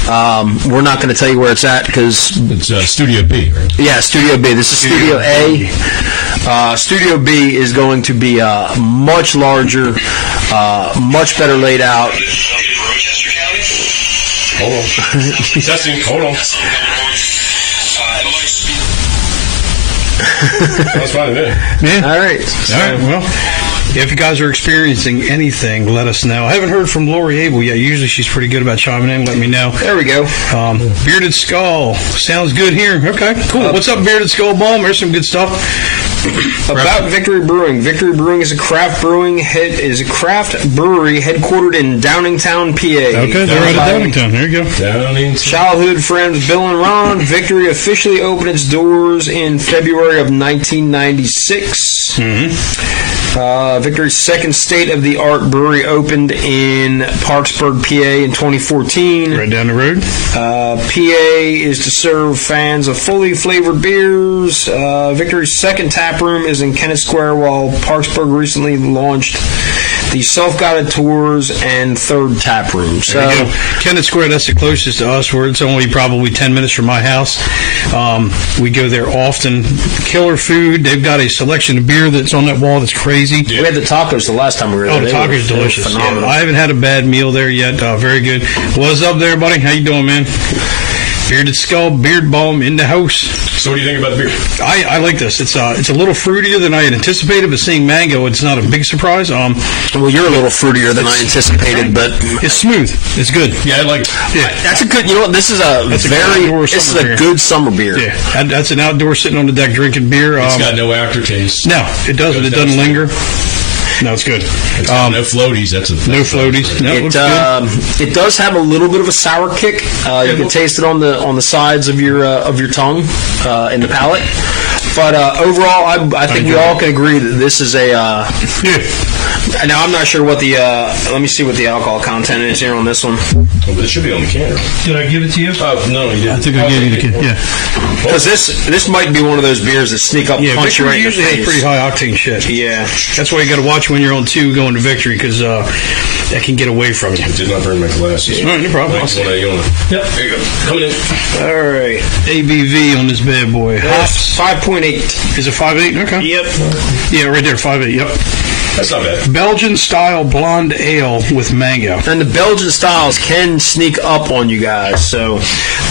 We're not going to tell you where it's at because it's Studio B, right? Yeah, Studio B. This is Studio A. Studio B is going to be much larger, much better laid out. Hold on. Testing. Hold on. That's fine with me. Yeah. All right. Well, if you guys are experiencing anything, let us know. I haven't heard from Lori Abel yet. Usually she's pretty good about chiming in. Let me know. There we go. Bearded Skull. Sounds good here. Okay, cool. What's up, Bearded Skull Balm? There's some good stuff. About Victory Brewing. Victory Brewing is a craft brewery headquartered in Downingtown, PA. Okay, they're right at Downingtown. There you go. Downingtown. Childhood friends Bill and Ron. Victory officially opened its doors in February of 1996. Victory's second state-of-the-art brewery opened in Parksburg, PA in 2014. Right down the road. PA is to serve fans of fully flavored beers. Victory's second tap room is in Kennett Square, while Parksburg recently launched the self-guided tours, and third tap room. So, Kennett Square, that's the closest to us. It's only probably 10 minutes from my house. We go there often. Killer food. They've got a selection of beer that's on that wall that's crazy. we had the tacos the last time we were there. Oh, the tacos delicious. Yeah, I haven't had a bad meal there yet. Very good. What's up there, buddy? How you doing, man? Bearded Skull, Beard Balm in the house. So what do you think about the beer? I like this. It's a little fruitier than I had anticipated, but seeing mango, it's not a big surprise. Well, you're a little fruitier than I anticipated, but it's smooth. It's good. Yeah, I like. Yeah, that's a good. You know what? This is a good summer beer. Yeah, that's an outdoor sitting on the deck drinking beer. It's got no aftertaste. No, it doesn't. It doesn't linger. No, it's good. It's got no floaties. That's no floaties. No, it does have a little bit of a sour kick. You can taste it on the sides of your tongue in the palate. But overall, I think we all can agree that this is a. Now I'm not sure what the. Let me see what the alcohol content is here on this one. Well, it should be on the can. Did I give it to you? No, you didn't. I think I gave you the can. Yeah. Because this might be one of those beers that sneak up and punch you right in the face. Usually pretty high octane shit. Yeah. That's why you got to watch when you're on 2 going to Victory, because that can get away from you. I did not burn my glasses. All right, no problem. Yep. There you go. Coming in. All right. ABV on this bad boy. Hops 5.8. Is it 5.8? Okay. Yep. Yeah, right there, 5.8. Yep. That's not bad. Belgian style blonde ale with mango. And the Belgian styles can sneak up on you guys. So,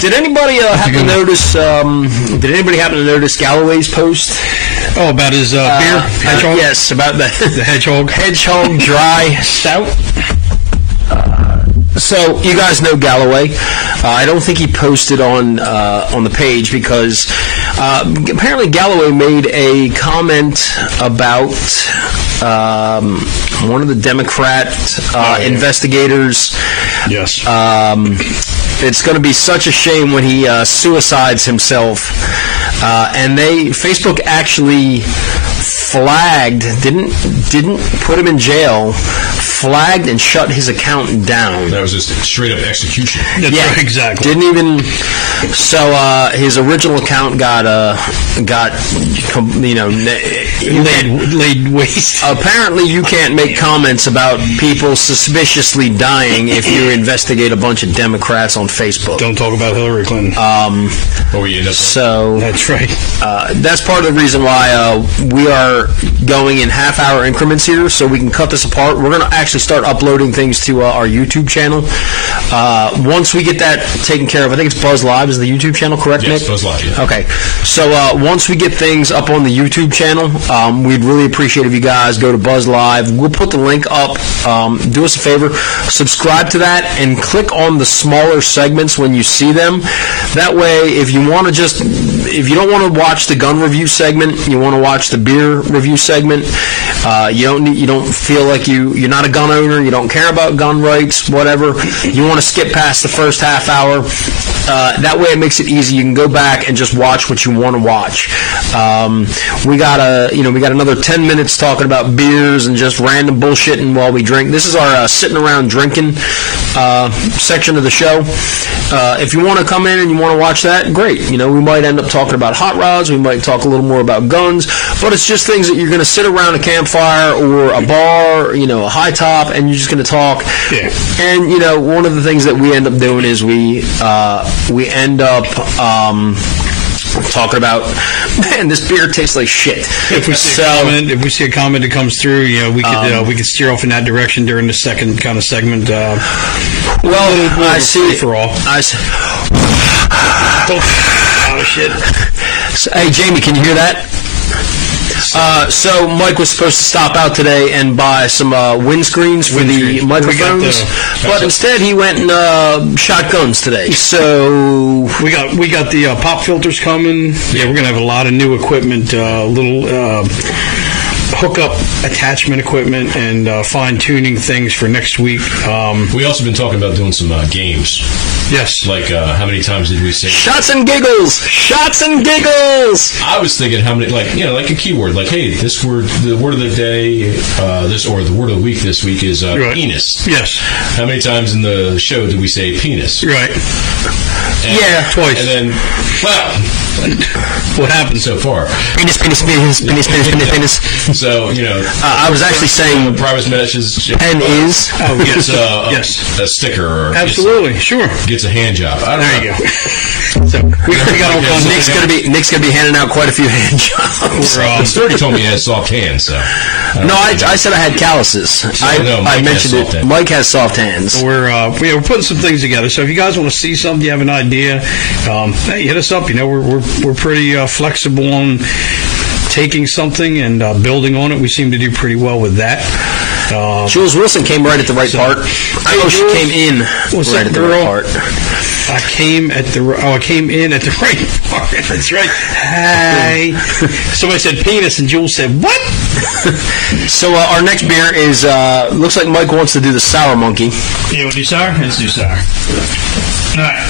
did anybody happen to notice? Did anybody happen to notice Galloway's post? Oh, about his beer, hedgehog. Yes, about the hedgehog dry stout. So you guys know Galloway. I don't think he posted on the page because apparently Galloway made a comment about one of the Democrat investigators. Yes. It's going to be such a shame when he suicides himself. And Facebook actually flagged, didn't put him in jail, flagged and shut his account down. That was just straight up execution. That's right, exactly. Didn't even. So his original account got laid waste. Apparently, you can't make comments about people suspiciously dying if you investigate a bunch of Democrats on Facebook. Don't talk about Hillary Clinton. So that's right. That's part of the reason why we are going in half-hour increments here, so we can cut this apart. We're going to actually start uploading things to our YouTube channel. Once we get that taken care of, I think it's Buzz Live is the YouTube channel, correct, Nick? Yes, Buzz Live, yeah. Okay. So once we get things up on the YouTube channel, we'd really appreciate if you guys go to Buzz Live. We'll put the link up. Do us a favor, subscribe to that, and click on the smaller segments when you see them. That way, if you don't want to watch the gun review segment, you want to watch the beer review segment, you don't feel like you're not a gun owner, you don't care about gun rights, whatever, you want to skip past the first half hour, that way it makes it easy. You can go back and just watch what you want to watch. We got another 10 minutes talking about beers and just random bullshitting while we drink. This is our sitting around drinking section of the show. If you want to come in and you want to watch that, great. We might end up talking about hot rods, we might talk a little more about guns, but it's just things that you're going to sit around a campfire or a bar, a high top, and you're just going to talk. Yeah. And one of the things that we end up doing is we end up talking about, man, this beer tastes like shit. If we see a comment that comes through, we could steer off in that direction during the second kind of segment. I see. For all. I see. Oh shit! Hey, Jamie, can you hear that? So Mike was supposed to stop out today and buy some windscreens for the microphones, but instead he went and shot guns today. So we got the pop filters coming. Yeah, we're gonna have a lot of new equipment, little hookup attachment equipment, and fine-tuning things for next week. We also been talking about doing some games. Yes. Like, how many times did we say... Shots and giggles! Shots and giggles! I was thinking how many, like a keyword. Like, hey, this word, the word of the day, or the word of the week this week is penis. Yes. How many times in the show did we say penis? Right. And, twice. And then, what happened so far? Penis. So So, I was actually saying private messages. Pen is. Oh, Gets yes. a sticker. Or Absolutely, sure. Gets a hand job. I don't know. There you go. So we got all kinds of Nick's gonna be handing out quite a few hand jobs. Sturdy told me he had soft hands, so. I said I had calluses. I mentioned has soft it. hands. Mike has soft hands. We're putting some things together. So if you guys want to see something, you have an idea, hey, hit us up. We're pretty flexible on taking something and building on it. We seem to do pretty well with that. Jules Wilson came right at the right part. I know she came in right at the right part. I came in at the right part. That's right. Hey. Somebody said penis, and Jules said, what? So our next beer is, looks like Mike wants to do the Sour Monkey. You want to do sour? Let's do sour. All right.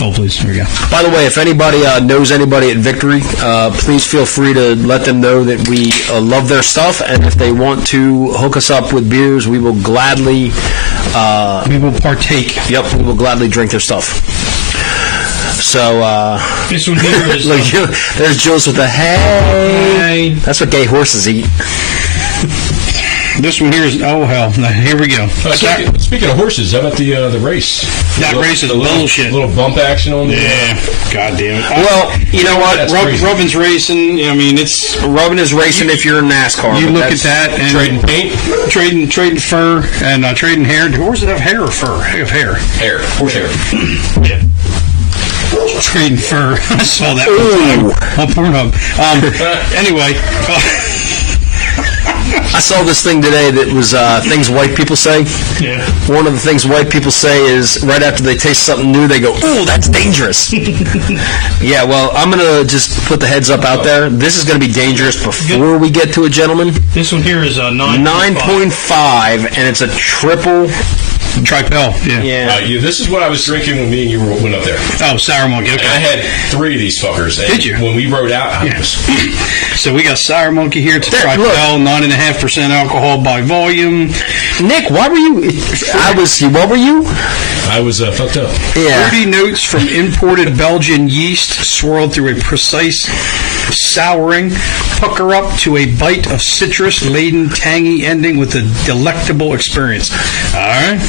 Oh, please. Here we go. By the way, if anybody knows anybody at Victory, please feel free to let them know that we love their stuff, and if they want to hook us up with beers, we will gladly... we will partake. Yep, we will gladly drink their stuff. So, this one here is... look, there's Jules with the hey. That's what gay horses eat. This one here is, oh, hell. Here we go. Speaking of horses, how about the race? That race is bullshit. Little bump action on there. Yeah. God damn it. Well, you know what? Rubbin's racing. I mean, it's... Rubbin is racing if you're in NASCAR. You look at that and... Trading paint? Trading fur and trading hair. Do horses have hair or fur? They have hair. Hair. Horse hair. Yeah. Trading fur. I saw that on Pornhub. Anyway... I saw this thing today that was things white people say. Yeah. One of the things white people say is right after they taste something new, they go, "Ooh, that's dangerous." Yeah, well, I'm going to just put the heads up out there. This is going to be dangerous before we get to it, gentlemen. This one here is 9.5, and it's a triple... Tripel, yeah. This is what I was drinking when me and you went up there. Oh, Sour Monkey, okay. And I had 3 of these fuckers. And did you? When we rode out, So we got Sour Monkey here. It's a Tripel, 9.5% alcohol by volume. Nick, why were you... what were you? I was fucked up. Yeah. 30 notes from imported Belgian yeast swirled through a precise souring, pucker up to a bite of citrus-laden, tangy ending with a delectable experience. All right.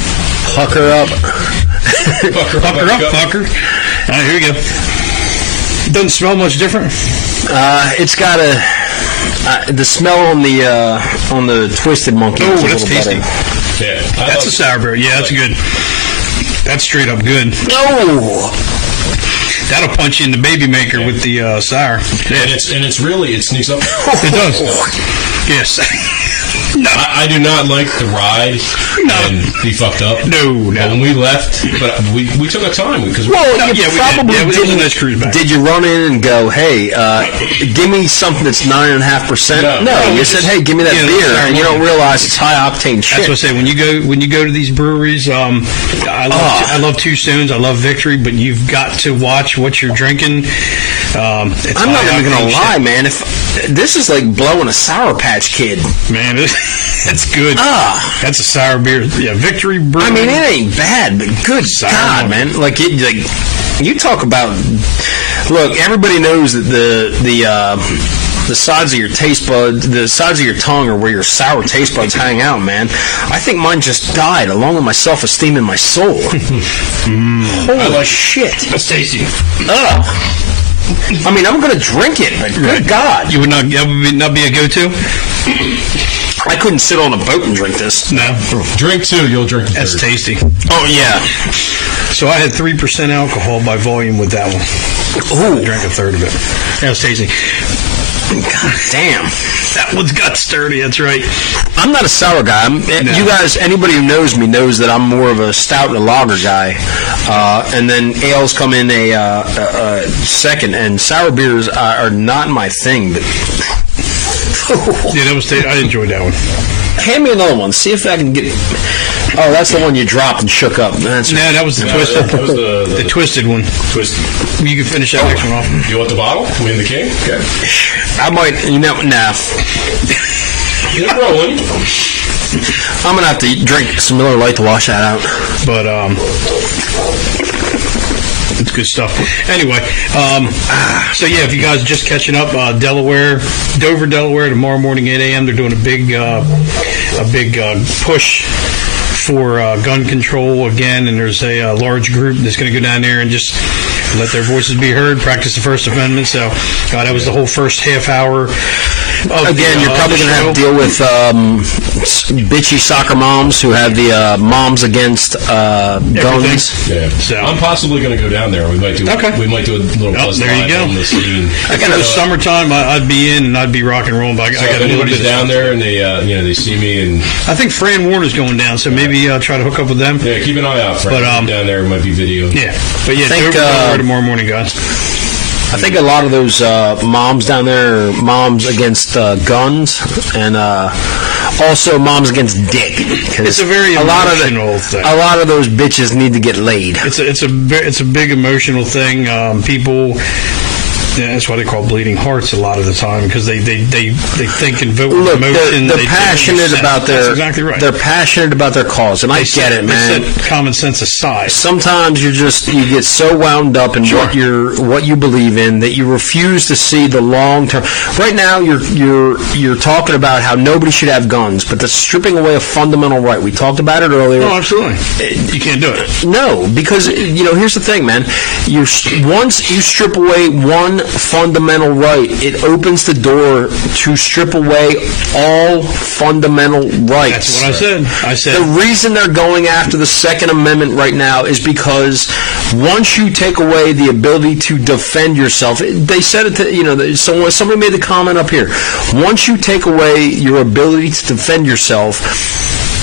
Pucker up. Pucker up, fucker. All right, here we go. Doesn't smell much different. It's got the smell on the Twisted Monkey. Oh, that's tasty. Yeah, that's a sour beer. Yeah, that's good. That's straight up good. Oh. That'll punch you in the baby maker with the sour. Yeah. And it's really, it sneaks up. It does. Yes. No. I do not like the ride and be fucked up. No. But when we left, we took our time because we didn't. Did you run in and go, hey, give me something that's 9.5%? No, you said, hey, give me that beer, and you don't realize it's high octane shit. That's what I say. When you go to these breweries, I love Two Stones, I love Victory, but you've got to watch what you're drinking. I'm not even gonna lie, man. If this is like blowing a Sour Patch Kid, man. That's good. That's a sour beer. Yeah, Victory Brewing. I mean, it ain't bad, but good God, man! Like you talk about. Look, everybody knows that the sides of your taste buds, the sides of your tongue, are where your sour taste buds hang out, man. I think mine just died, along with my self-esteem and my soul. Holy shit! That's tasty. Ugh. I mean, I'm going to drink it, but good God. You would not, that would not be a go-to? I couldn't sit on a boat and drink this. No. Drink 2, you'll drink a third. That's tasty. Oh, yeah. So I had 3% alcohol by volume with that one. Ooh. I drank a third of it. That was tasty. God damn. That one's got sturdy, that's right. I'm not a sour guy. You guys, anybody who knows me knows that I'm more of a stout and a lager guy. And then ales come in a second, and sour beers are not my thing. But yeah, that was I enjoyed that one. Hand me another one. See if I can get... Oh, that's the one you dropped and shook up. That was the twisted. That was the twisted one. Twisted. You can finish that next one off. You want the bottle? Win the king? Okay. I might... nah. You're rolling. I'm going to have to drink some Miller Lite to wash that out. But, It's good stuff. Anyway, so yeah, if you guys are just catching up, Dover, Delaware, tomorrow morning, 8 a.m., they're doing a big push for gun control again, and there's a large group that's going to go down there and just let their voices be heard, practice the First Amendment. So that was the whole first half hour. Again, you're probably going to have to deal with bitchy soccer moms who have the moms against guns. Yeah. So I'm possibly going to go down there. We might do. Okay. We might do a little buzz there you go. On the scene. If it was summertime, I'd be in and I'd be rock and roll. But I got anybody's down there and they they see me, and I think Fran Warner's going down, so maybe try to hook up with them. Yeah, keep an eye out. Fran. But down there might be video. Yeah, but yeah, Dover tomorrow morning, guys. I think a lot of those moms down there are moms against guns and also moms against dick. It's a very emotional thing. A lot of those bitches need to get laid. It's a big emotional thing. People. Yeah, that's why they call bleeding hearts a lot of the time, because they think and vote with emotion. They're passionate about their. That's exactly right. They're passionate about their cause, and I get it, man. They set common sense aside. Sometimes you get so wound up in what you believe in that you refuse to see the long term. Right now, you're talking about how nobody should have guns, but that's stripping away a fundamental right. We talked about it earlier. Oh, absolutely. You can't do it. No, because here's the thing, man. Once you strip away one fundamental right, it opens the door to strip away all fundamental rights. That's what I said. The reason they're going after the Second Amendment right now is because once you take away the ability to defend yourself, they said it to, somebody made the comment up here. Once you take away your ability to defend yourself,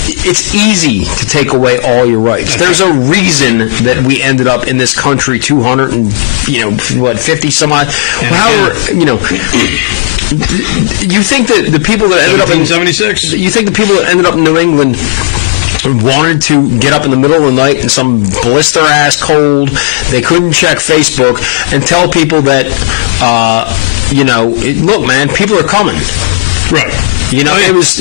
it's easy to take away all your rights. There's a reason that we ended up in this country 50 some odd. You think that the people that ended up in 1776? You think the people that ended up in New England wanted to get up in the middle of the night in some blister-ass cold, they couldn't check Facebook, and tell people that, look, man, people are coming. Right. It was,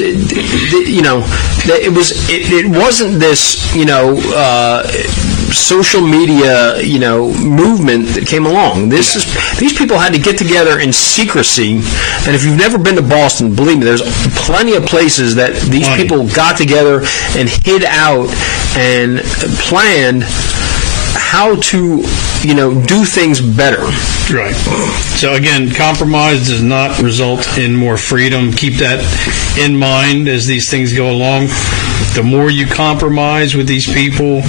it wasn't this, social media, movement that came along. These people had to get together in secrecy, and if you've never been to Boston, believe me, there's plenty of places that these people got together and hid out and planned how to, do things better. Right. So again, compromise does not result in more freedom. Keep that in mind as these things go along. The more you compromise with these people,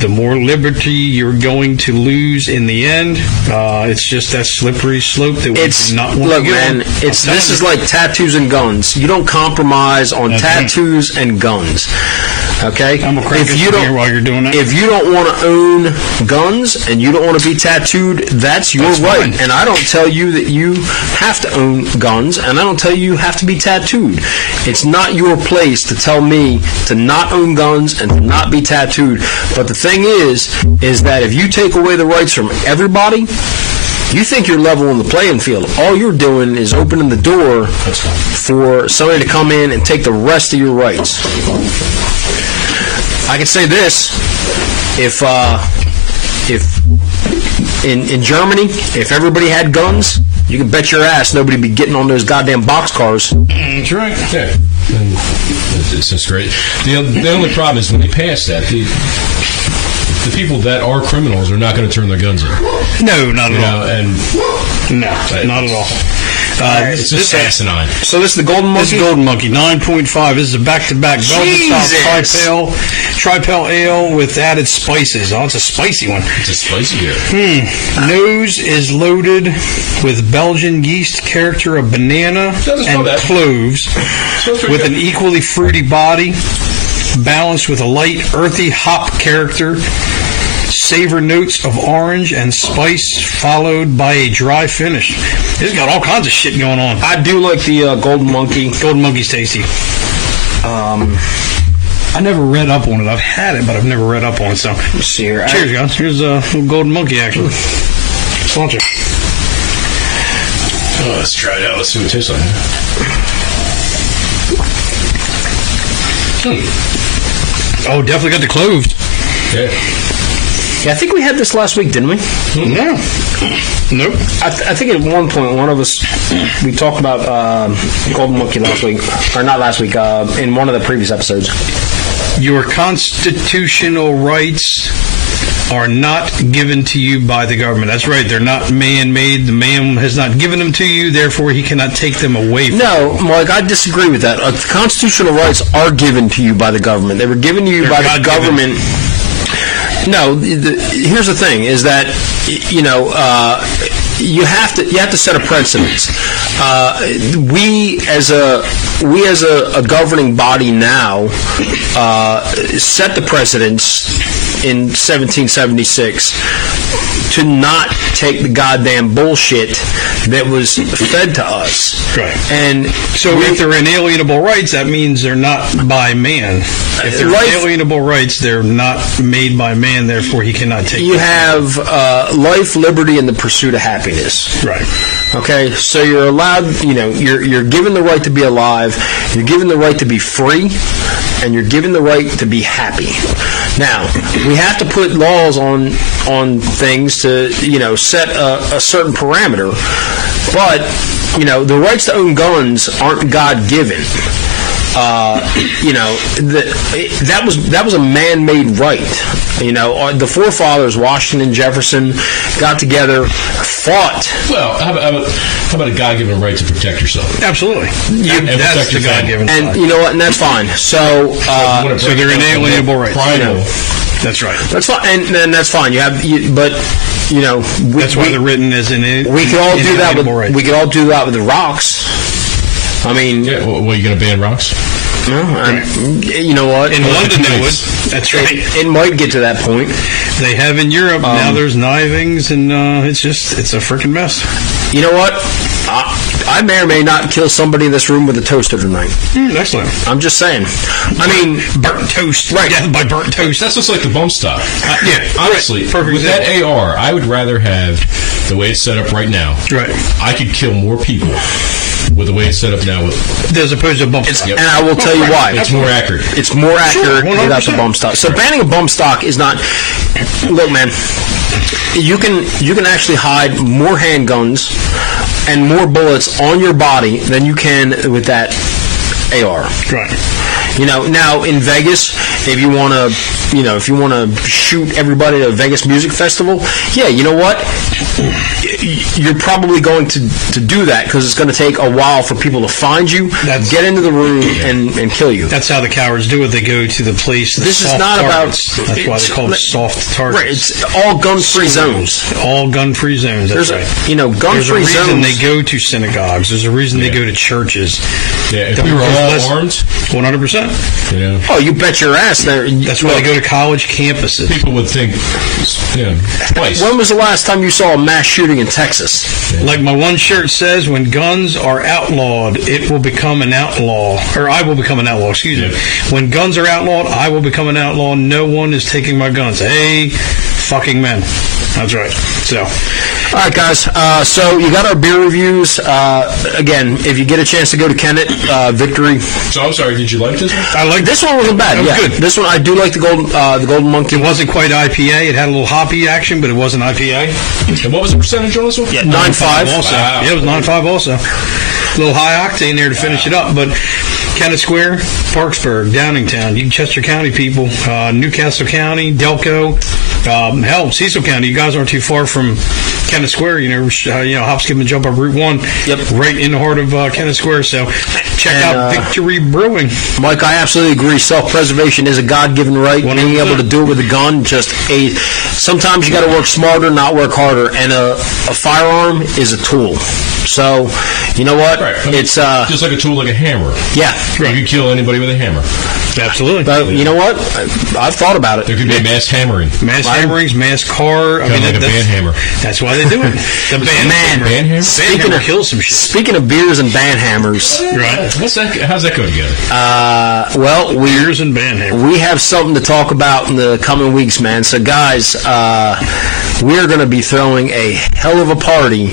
the more liberty you're going to lose in the end. It's just that slippery slope that we do not want to get on. This is like tattoos and guns. You don't compromise on tattoos and guns. Okay? I'm a crank here while you're doing that. If you don't want to own guns and you don't want to be tattooed, that's your right. And I don't tell you that you have to own guns, and I don't tell you have to be tattooed. It's not your place to tell me to not own guns and to not be tattooed. But the thing is that if you take away the rights from everybody, you think you're level in the playing field. All you're doing is opening the door for somebody to come in and take the rest of your rights. I can say this: if in Germany, if everybody had guns, you can bet your ass nobody'd be getting on those goddamn boxcars. That's right. Yeah, that's great. The only problem is when they pass that, the people that are criminals are not going to turn their guns in. No, not at all. Not at all. It's just asinine. So this is the Golden Monkey? This is Golden Monkey, 9.5. This is a back-to-back velvet top tri-pale ale with added spices. Oh, it's a spicy one. It's a spicy ale. Nose is loaded with Belgian yeast, character of banana and cloves, with an equally fruity body, balanced with a light, earthy hop character. Savor notes of orange and spice, followed by a dry finish. It's got all kinds of shit going on. I do like the Golden Monkey. Golden Monkey's tasty. I never read up on it. I've had it, but I've never read up on it. So, let's see here. Cheers, guys. Here's a little Golden Monkey action. Launch it. Oh, let's try it out. Let's see what it tastes like. Oh, definitely got the cloves. Yeah. Yeah, I think we had this last week, didn't we? No. Nope. I think at one point, one of us, we talked about Golden Monkey last week. Or not last week, in one of the previous episodes. Your constitutional rights are not given to you by the government. That's right. They're not man-made. The man has not given them to you. Therefore, he cannot take them away from you. No, Mike, I disagree with that. Constitutional rights are given to you by the government. They were given to you by the government. No, here's the thing: is that you have to set a precedent. We as a governing body now set the precedence in 1776 to not take the goddamn bullshit that was fed to us. Right. And so if they're inalienable rights, that means they're not by man. If they're inalienable rights, they're not made by man, therefore he cannot take them. You have life, liberty, and the pursuit of happiness. Right. Okay, so you're allowed, you're given the right to be alive, you're given the right to be free, and you're given the right to be happy. Now, we have to put laws on things to, set a certain parameter, but, the rights to own guns aren't God-given. That was a man-made right. The forefathers, Washington, Jefferson, got together, fought. Well, how about a God-given right to protect yourself? Absolutely. That's the God-given side. And you know what? And that's fine. So they're inalienable rights. That's right. That's fine, and that's fine. That's why they're written as inalienable rights. We could all do that with the rocks. I mean, yeah, well, you going to ban rocks? No, you know what? In London they would. That's right. It might get to that point. They have in Europe. Now there's knivings, and it's a freaking mess. You know what? I may or may not kill somebody in this room with a toaster tonight. Excellent. I'm just saying. I mean, burnt toast. Right. Death by burnt toast. That's just like the bump stock. Yeah. Honestly, Perfect with that AR, I would rather have the way it's set up right now. Right. I could kill more people with the way it's set up now. As opposed to bump stock. And I will tell you why. It's more accurate. It's more accurate without the 100%. bump stock. So banning a bump stock is not... Look, man, you can actually hide more handguns and more bullets on your body than you can with that AR. Right. Now in Vegas, if you want to shoot everybody at a Vegas music festival, yeah, you know what? You're probably going to do that because it's going to take a while for people to find you, get into the room, and kill you. That's how the cowards do it. They go to the place. This is not targets. That's why they call them soft targets. Right. It's all gun-free zones. All gun-free zones. That's right. Gun-free zones. There's a reason they go to synagogues. There's a reason they go to churches. Yeah. If we were all armed, 100%. Yeah. Oh, you bet your ass. That's why they go to college campuses. People would think, twice. When was the last time you saw a mass shooting in Texas? Yeah. Like my one shirt says, when guns are outlawed, it will become an outlaw. Or I will become an outlaw, excuse me. When guns are outlawed, I will become an outlaw. No one is taking my guns. Hey, fucking men. That's right. So, all right, guys. So you got our beer reviews. Again, if you get a chance to go to Kennet, Victory. So I'm sorry. Did you like this one? I like this one. Wasn't bad. Yeah, good. This one I do like the Golden Monkey. It wasn't quite IPA. It had a little hoppy action, but it wasn't IPA. And what was the percentage on this one? Yeah, 9.5. Also, wow. Yeah, it was 9.5 also. A little high octane there to finish it up, but Kennet Square, Parksburg, Downingtown, Chester County people, Newcastle County, Delco, hell, Cecil County. You guys aren't too far from Kennet Square. Hop, skip, and jump up Route 1. Yep. Right in the heart of Kennet Square. So check out Victory Brewing. Mike, I absolutely agree. Self-preservation is a God-given right. 100%. Being able to do it with a gun, sometimes you got to work smarter, not work harder. And a firearm is a tool. So, you know what? Right. I mean, it's just like a tool, like a hammer. Yeah. Right. You can kill anybody with a hammer. Absolutely. But you know what? I've thought about it. There could be mass hammering. Mass hammerings, mass car. Kind of like a band hammer. That's why they do it. The band hammer. Band hammer? Band hammer kills some shit. Speaking of beers and band hammers. Right. How's that go together? Beers and band hammer. We have something to talk about in the coming weeks, man. So, guys, we're going to be throwing a hell of a party.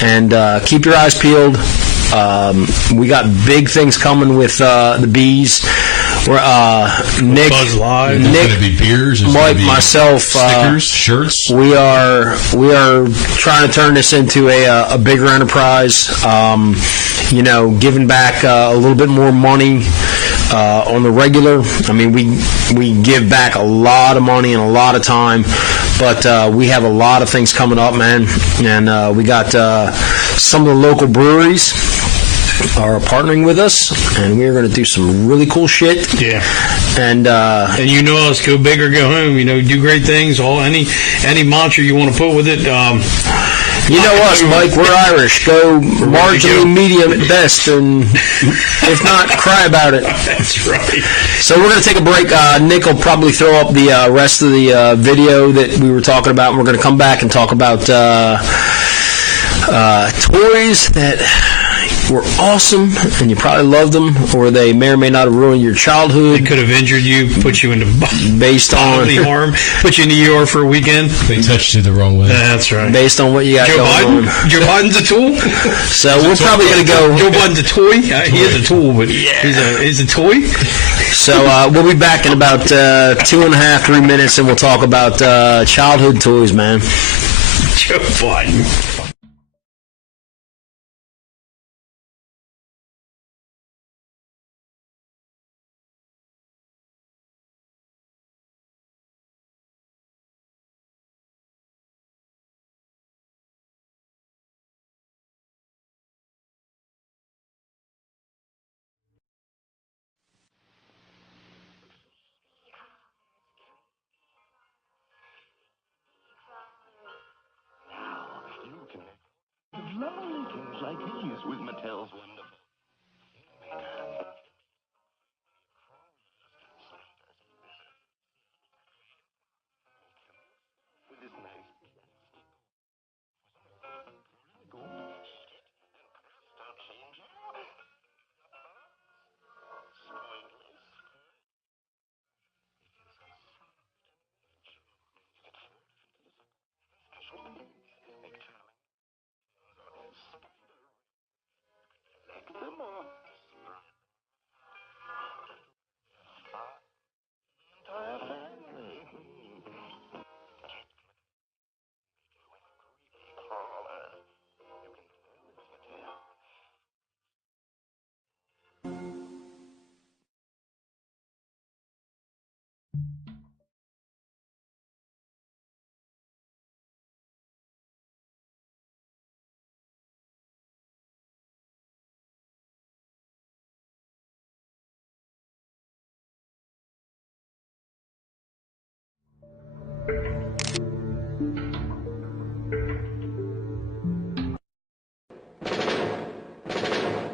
And keep your eyes peeled. We got big things coming with the bees. We're Nick, Buzz Live. There's Nick, going to be beers. There's Mike, gonna be myself, stickers, shirts. We are trying to turn this into a bigger enterprise. Giving back a little bit more money on the regular. I mean, we give back a lot of money and a lot of time, but we have a lot of things coming up, man. And we got some of the local breweries are partnering with us, and we're going to do some really cool shit. Yeah. And you know us, go big or go home. Do great things. Any mantra you want to put with it. You know us, Mike. We're Irish. Go marginally medium at best, and if not, cry about it. That's right. So we're going to take a break. Nick will probably throw up the rest of the video that we were talking about, and we're going to come back and talk about toys that were awesome, and you probably loved them, or they may or may not have ruined your childhood. They could have injured you, put you into based on bodily harm, put you in the ER for a weekend. They touched you the wrong way. That's right. Based on what you got Joe going Biden? on. Joe Biden's a tool? So we're probably going to go. Joe Biden's a toy? He is a tool, but he's a toy? So we'll be back in about 2.5, 3 minutes, and we'll talk about childhood toys, man. Joe Biden. Lovely things like these with Mattel's wonderful. With this nice. Go. Start changing.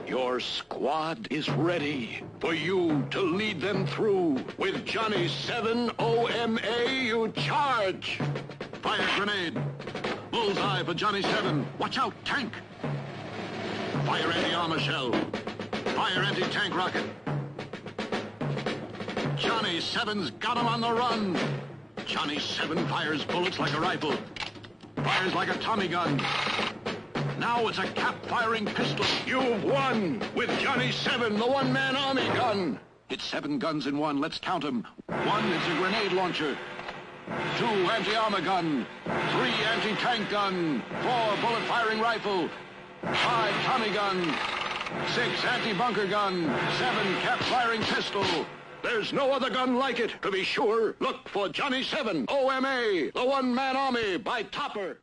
Your squad is ready for you to lead them through. With Johnny 7 OMA, you charge. Fire grenade. Bullseye for Johnny 7. Watch out, tank. Fire anti-armor shell. Fire anti-tank rocket. Johnny 7's got him on the run. Johnny 7 fires bullets like a rifle. Fires like a Tommy gun. Now it's a cap-firing pistol. You've won with Johnny 7, the one-man army gun. It's 7 guns in one. Let's count them. 1 is a grenade launcher. 2 anti-armor gun. 3 anti-tank gun. 4 bullet-firing rifle. 5 Tommy gun. 6 anti-bunker gun. 7 cap-firing pistol. There's no other gun like it. To be sure, look for Johnny 7 OMA, the one-man army by Topper.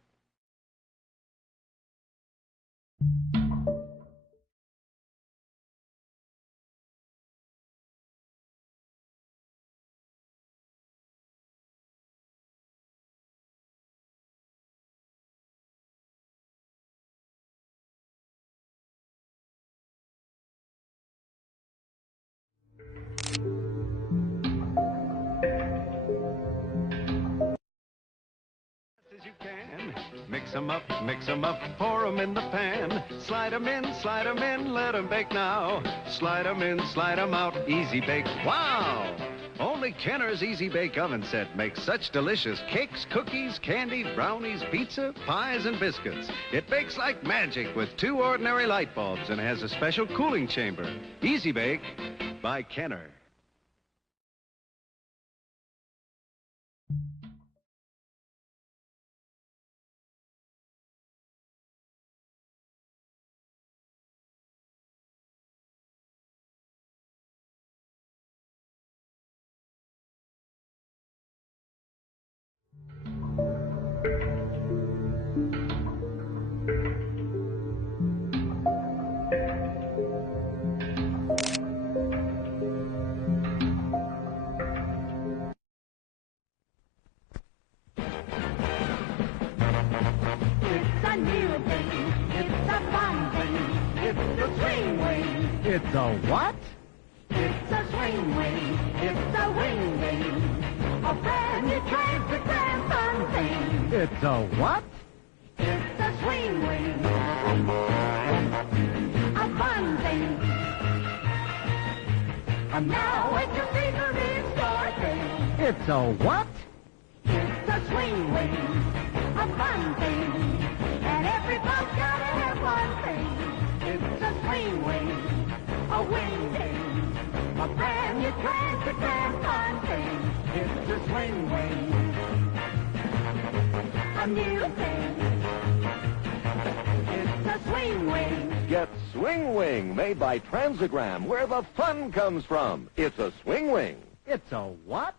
Mix 'em up, pour 'em in the pan. Slide 'em in, let 'em bake now. Slide 'em in, slide 'em out, easy bake. Wow! Only Kenner's Easy Bake Oven Set makes such delicious cakes, cookies, candy, brownies, pizza, pies, and biscuits. It bakes like magic with 2 ordinary light bulbs and has a special cooling chamber. Easy Bake by Kenner. It's a what? It's a swing wing. It's a wing wing. A brand new Transgram fun thing. It's a what? It's a swing wing. A fun thing. And now it's your favorite store thing. It's a what? It's a swing wing. A fun thing. And every bump's gotta have one thing. It's a swing wing. A wing thing, a brand new Transgram fun thing. It's a swing wing, a new thing. It's a swing wing. Get Swing Wing, made by Transagram, where the fun comes from. It's a swing wing. It's a what?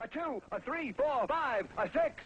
A 2, a 3, 4, 5, a 6.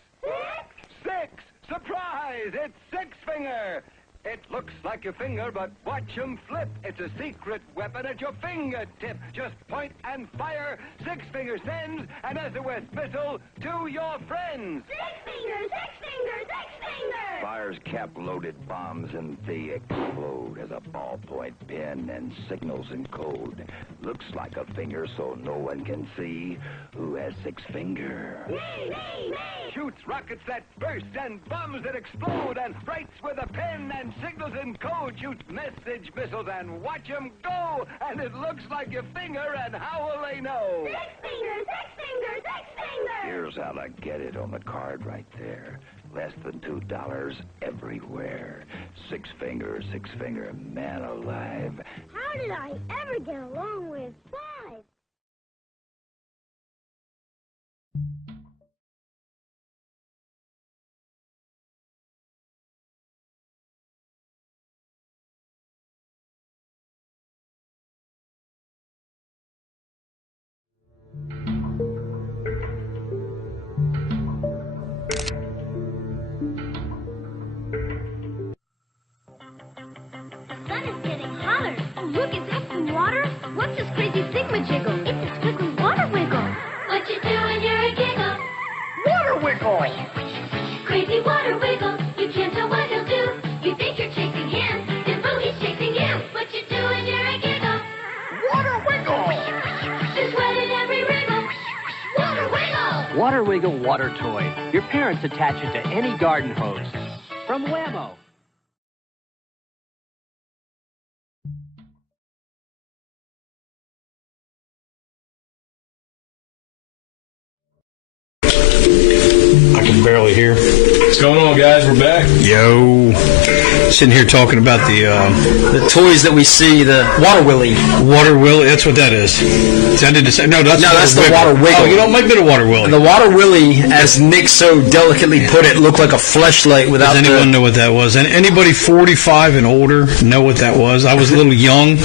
6! Surprise! It's Six Finger! It looks like your finger, but watch him flip. It's a secret weapon at your fingertip. Just point and fire. Six Finger sends an SOS missile to your friends. Six Finger, Six Finger, Six Finger! Fires cap-loaded bombs and they explode as a ballpoint pen and signals in code. Looks like a finger so no one can see who has Six Finger. Me, me, me! Shoots rockets that burst and bombs that explode and writes with a pen and signals in code. Shoots message missiles and watch them go. And it looks like your finger, and how will they know? Six Finger, Six Finger, Six Finger! Here's how to get it on the card right there. Less than $2 everywhere. Six Finger, man alive. How did I ever get along with five? Look, is that some water? What's this crazy thingamajiggle? It's a squiggly water wiggle. What you doing, you're a giggle? Water wiggle! Crazy water wiggle. You can't tell what he'll do. You think you're chasing him. In blue, he's chasing you. What you doing, you're a giggle? Water wiggle! There's wet in every wriggle. Water wiggle! Water Wiggle water toy. Your parents attach it to any garden hose. From Whammo. I can barely hear. What's going on, guys? We're back. Yo. Sitting here talking about the toys that we see, the Water Willy. Water Willy, that's what that is. No, that's the Water Wiggle. Oh, you don't make it a Water Willy. The Water Willy, as Nick so delicately put it, looked like a fleshlight without. Does anyone know what that was? And anybody 45 and older know what that was? I was a little young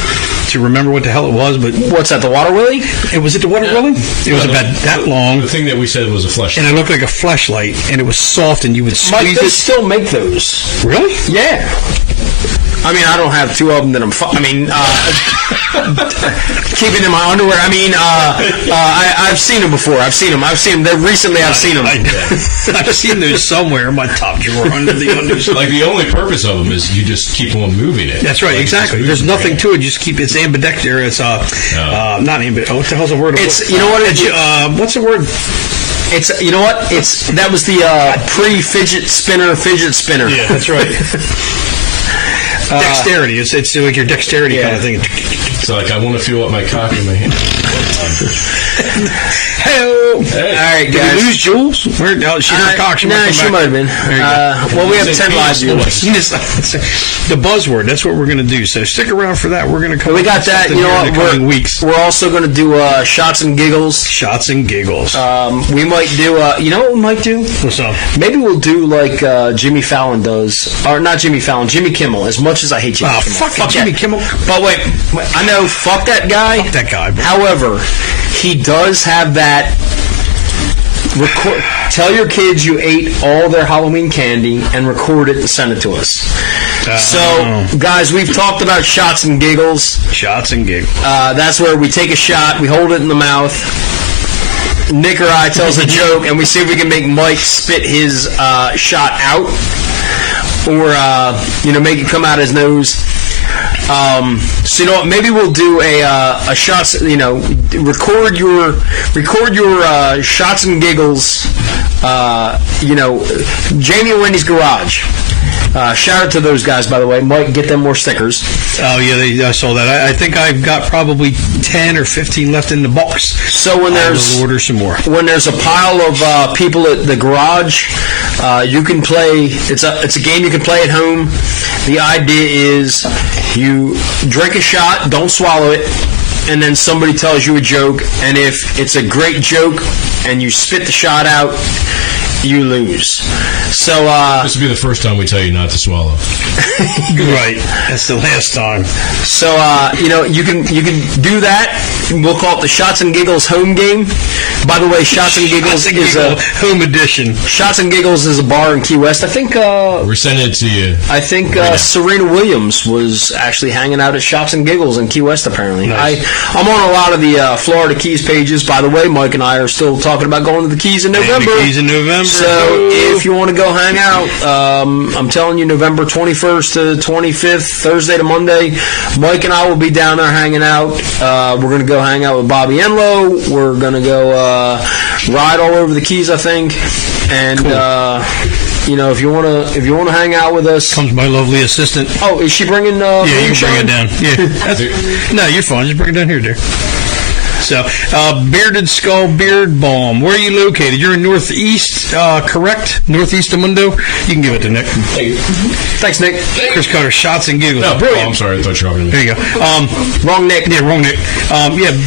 to remember what the hell it was, but what's that? The Water Willy? Was it the Water Willy? It was about that long. The thing that we said was a fleshlight, and it looked like a fleshlight, and it was soft, and you would squeeze Mike, they still make those. Really? Yeah. I mean, I don't have two of them that I'm. Keeping in my underwear. I mean, I've seen them before. I've seen them. I've seen them. Recently, I've seen them. I've seen those somewhere in my top drawer under the undershirt. Like the only purpose of them is you just keep on moving it. That's right. Exactly. There's nothing to it. You just keep it's ambidextrous. It's not ambidextrous. What the hell's the word? It's you know what? What's the word? It's you know what? That was the pre-fidget spinner. Yeah, that's right. Dexterity. It's like your dexterity kind of thing. It's like I want to feel up my cock in my hand. Hey. All right, Did guys. we lose Jules? No, she heard cock. She might have been. Well, we have 10 live viewers. The buzzword. That's what we're going to do. So stick around for that. We're going to come. We got that. You know what? In the coming weeks. We're also going to do shots and giggles. Shots and giggles. We might do. You know what we might do? What's up? Maybe we'll do like Jimmy Fallon does, or not Jimmy Fallon, Jimmy Kimmel. As much as I hate Jimmy Kimmel, fuck Jimmy Kimmel. But wait, I know. Fuck that guy. Fuck that guy. Bro. However, he does have that. Tell your kids you ate all their Halloween candy and record it and send it to us. So, guys, we've talked about shots and giggles. Shots and giggles. That's where we take a shot, we hold it in the mouth. Nick or I tells a joke, and we see if we can make Mike spit his shot out, or make it come out his nose. So you know what? Maybe we'll do a shots. Record your shots and giggles. Jamie and Wendy's Garage. Shout out to those guys, by the way. Mike, get them more stickers. Oh, yeah, I saw that. I think I've got probably 10 or 15 left in the box. So when there's order some more. When there's a pile of people at the garage, you can play. It's a game you can play at home. The idea is you drink a shot, don't swallow it, and then somebody tells you a joke, and if it's a great joke and you spit the shot out, you lose. So this will be the first time we tell you not to swallow. Right. That's the last time. So you can do that. We'll call it the Shots and Giggles home game. By the way, Shots and Giggles is a home edition. Shots and Giggles is a bar in Key West. I think we're sending it to you. I think Serena Williams was actually hanging out at Shots and Giggles in Key West. Apparently, nice. I'm on a lot of the Florida Keys pages. By the way, Mike and I are still talking about going to the Keys in November. The Keys in November. So if you want to go hang out, I'm telling you, November 21st to 25th, Thursday to Monday, Mike and I will be down there hanging out. We're going to go hang out with Bobby Enlow. We're going to go ride all over the Keys, I think. And cool. If you want to hang out with us, comes my lovely assistant. Oh, is she bringing? Yeah, you can bring it down. Yeah, no, you're fine. Just bring it down here, dear. So, Bearded Skull Beard Balm. Where are you located? You're in Northeast, correct? Northeast of Mundo? You can give it to Nick. Thanks, Nick. Chris Cutter, Shots and Giggles. No, brilliant. I'm sorry. I thought you were talking to me. There you go. Wrong Nick. Yeah, wrong Nick.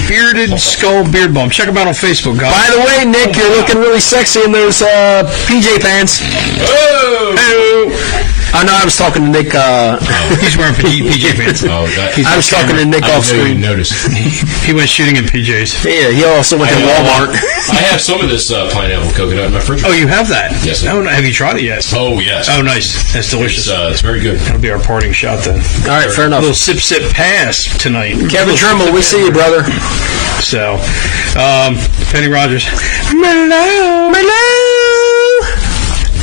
Bearded Skull Beard Balm. Check them out on Facebook, guys. By the way, Nick, you're looking really sexy in those PJ pants. Oh! I know I was talking to Nick. He's wearing PJ pants. I was talking to Nick off screen. Noticed. He went shooting in PJs. Yeah, he also went to Walmart. I have some of this pineapple coconut in my refrigerator. Oh, you have that? Yes. Oh, have you tried it yet? Oh, yes. Oh, nice. That's delicious. It's very good. That'll be our parting shot then. All right, fair enough. A little sip pass tonight. Kevin Trimble, we see you, brother. So, Penny Rogers. Hello.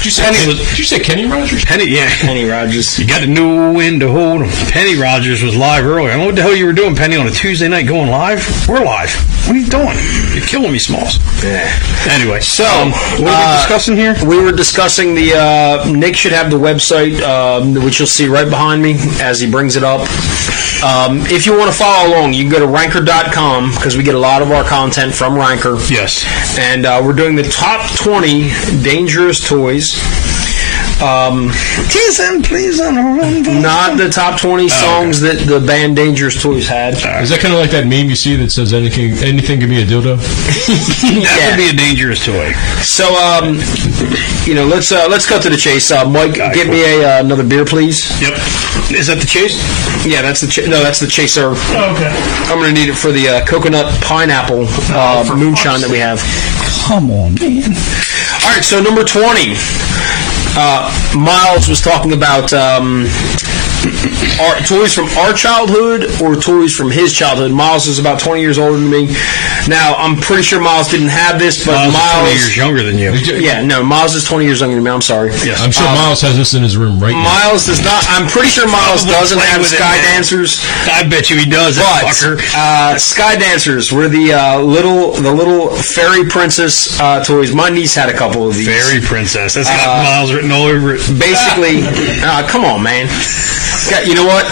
Did you say Kenny Rogers? Penny Rogers. You got to know when to hold 'em. Penny Rogers was live earlier. I don't know what the hell you were doing, Penny, on a Tuesday night going live. We're live. What are you doing? You're killing me, Smalls. Yeah. Anyway, so what are we discussing here? We were discussing the Nick should have the website, which you'll see right behind me as he brings it up. If you want to follow along, you can go to ranker.com because we get a lot of our content from Ranker. Yes. And we're doing the top 20 dangerous toys. Tease and please on a run. Not the top 20 songs that the band Dangerous Toys had. Is that kind of like that meme you see that says anything can be a dildo? That would be a dangerous toy. So, let's cut to the chase. Mike, give me another beer, please. Yep. Is that the chase? Yeah, that's the that's the chaser. Oh, okay. I'm going to need it for the coconut pineapple moonshine that we have. Come on, man. All right, so number 20. Miles was talking about toys from our childhood or toys from his childhood. Miles is about 20 years older than me. Now, I'm pretty sure Miles didn't have this, but Miles is 20 years younger than you. Yeah, no, Miles is 20 years younger than me. I'm sorry. Yes. I'm sure Miles has this in his room right now. Miles does not. I'm pretty sure Miles doesn't have Sky Dancers. I bet you he does. But Sky Dancers were the little fairy princess toys. My niece had a couple of these. Fairy princess. That's got Miles written all over it. Basically, come on, man. Okay, you know what?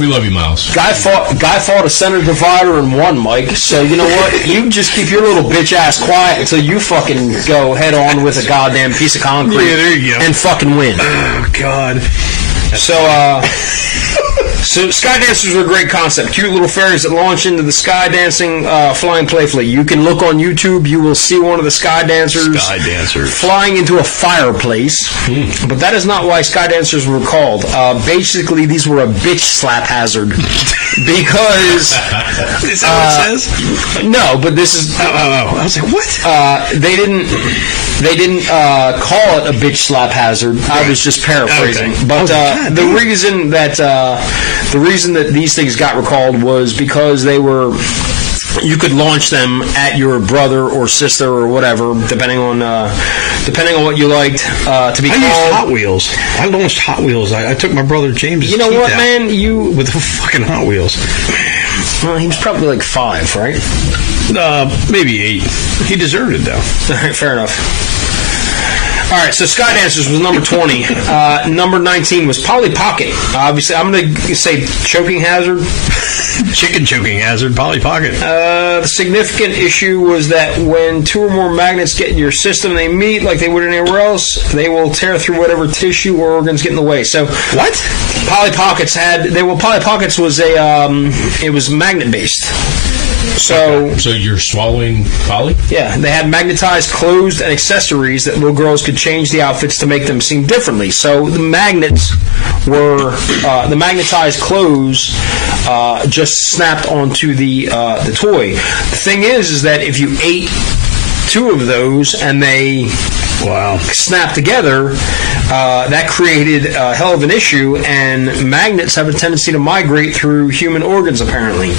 We love you, Miles. Guy fought a center divider and won, Mike. So you know what? You just keep your little bitch ass quiet until you fucking go head on with a goddamn piece of concrete. Yeah, there you go. And fucking win. Oh God. So sky dancers are a great concept. Cute little fairies that launch into the sky dancing, flying playfully. You can look on YouTube. You will see one of the sky dancers flying into a fireplace. But that is not why sky dancers were called. Basically, these were a bitch slap hazard. Because... Is that what it says? No, but this is... I was like, what? They didn't call it a bitch slap hazard. I was just paraphrasing. Okay. But the reason that these things got recalled was because they were... You could launch them at your brother or sister or whatever, depending on what you liked to be called. I used Hot Wheels. I launched Hot Wheels. I took my brother James. You know what, man? With the fucking Hot Wheels. Well, he was probably like 5, right? Maybe 8. He deserved it though. All right, fair enough. All right, so Sky Dancers was number 20. Number 19 was Polly Pocket. Obviously, I'm going to say choking hazard. Chicken choking hazard, Polly Pocket. The significant issue was that when 2 or more magnets get in your system, they meet like they would anywhere else, they will tear through whatever tissue or organs get in the way. So what? Polly Pockets was it was magnet based. So you're swallowing Polly? Yeah, they had magnetized clothes and accessories that little girls could change the outfits to make them seem differently. So the magnets were the magnetized clothes just snapped onto the toy. The thing is that if you ate 2 of those and they snapped together, that created a hell of an issue, and magnets have a tendency to migrate through human organs, apparently.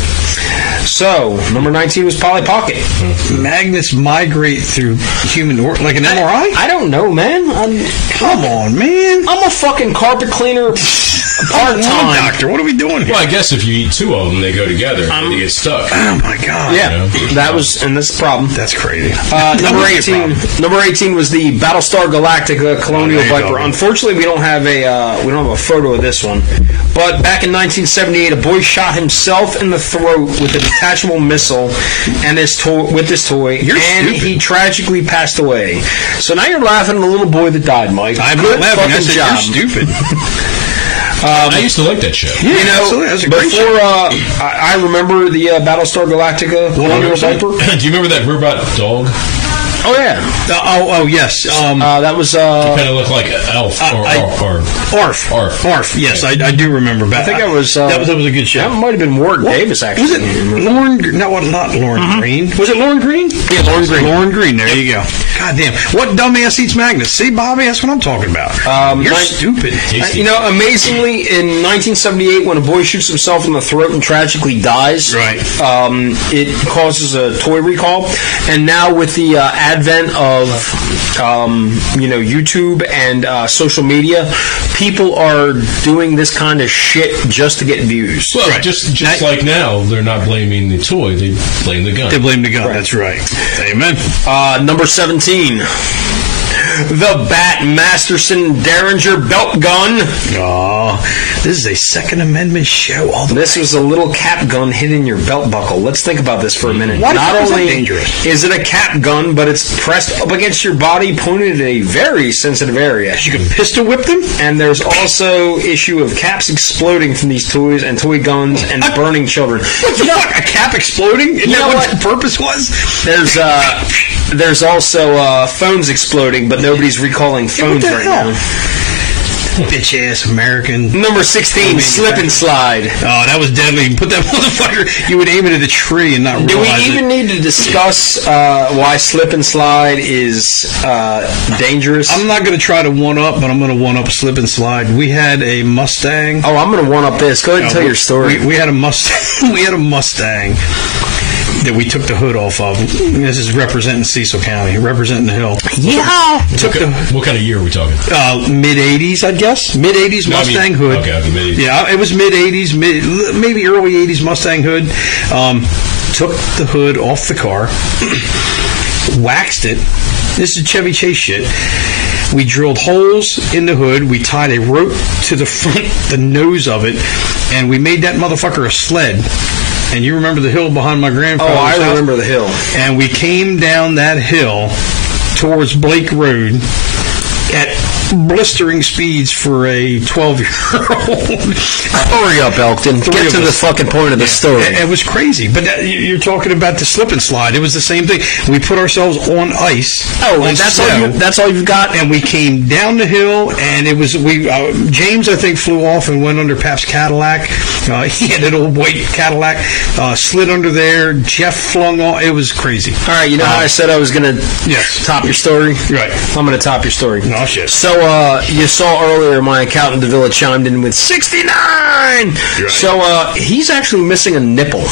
So, number 19 was Polly Pocket. Magnets migrate through human organs, like an MRI? I don't know, man. Come on, man. I'm a fucking carpet cleaner part-time. Doctor, what are we doing here? Well, I guess if you eat 2 of them, they go together and they get stuck. Oh, my God. Yeah, that's the problem. That's crazy. Number 18 was the Battlestar Galactica Colonial Viper. Unfortunately, we don't have a photo of this one. But back in 1978, a boy shot himself in the throat with a detachable missile and with this toy, he tragically passed away. So now you're laughing at the little boy that died, Mike. I'm not laughing. I said job. You're stupid. I used to like that show. Yeah, absolutely. That's a great show. I remember the Battlestar Galactica Colonial Viper. Do you remember that robot dog? Oh, yeah. Yes. That was... He kind of looked like Elf Arf. Yes, I do remember. I think that was a good show. That might have been Warren Davis, actually. Was it Lauren... No, not Lauren Green. Was it Lauren Green? Yeah, Lauren Green. Lauren Green, there you go. God damn. What dumbass eats magnets? See, Bobby, that's what I'm talking about. You're stupid. Amazingly, in 1978, when a boy shoots himself in the throat and tragically dies, it causes a toy recall. And now with the advent of YouTube and social media, people are doing this kind of shit just to get views. Well, just like now, they're not blaming the toy; they blame the gun. They blame the gun. That's right. Amen. Number 17. The Bat Masterson Derringer Belt Gun. Oh, this is a Second Amendment show. This was a little cap gun hidden in your belt buckle. Let's think about this for a minute. Not only dangerous is it a cap gun, but it's pressed up against your body, pointed at a very sensitive area. You can pistol whip them? And there's also issue of caps exploding from these toys and toy guns and burning children. What the fuck? A cap exploding? Isn't that what the purpose was? There's also phones exploding, but nobody's recalling phones right now. Bitch ass American. Number 16, Slip and Slide. Oh, that was deadly. You put that motherfucker, you would aim it at the tree and not realize it. Do we even need to discuss why Slip and Slide is dangerous? I'm not going to try to one-up, but I'm going to one-up Slip and Slide. We had a Mustang. Oh, I'm going to one-up this. Go ahead and tell your story. We had a Mustang. We had a Mustang that we took the hood off of. This is representing Cecil County, representing the hill. Yeah. What kind of year are we talking? Mid-'80s, I guess. Mid-'80s Mustang hood. Okay, mid-'80s. Yeah, it was mid-'80s, maybe early 80s Mustang hood. Took the hood off the car, waxed it. This is Chevy Chase shit. We drilled holes in the hood. We tied a rope to the front, the nose of it, and we made that motherfucker a sled. And you remember the hill behind my grandfather's house? Oh, I remember the hill. And we came down that hill towards Blake Road at blistering speeds for a 12-year-old. Hurry up, Elkton. Get to the fucking point of the story. It was crazy. But you're talking about the slip and slide. It was the same thing. We put ourselves on ice. Oh, and that's all you've got? And we came down the hill, and it was James, I think, flew off and went under Pap's Cadillac. He had an old white Cadillac, slid under there. Jeff flung off. It was crazy. All right, you know how I said I was going to top your story? Right. I'm going to top your story. No shit. So you saw earlier my accountant DeVilla chimed in with 69. Right. So he's actually missing a nipple.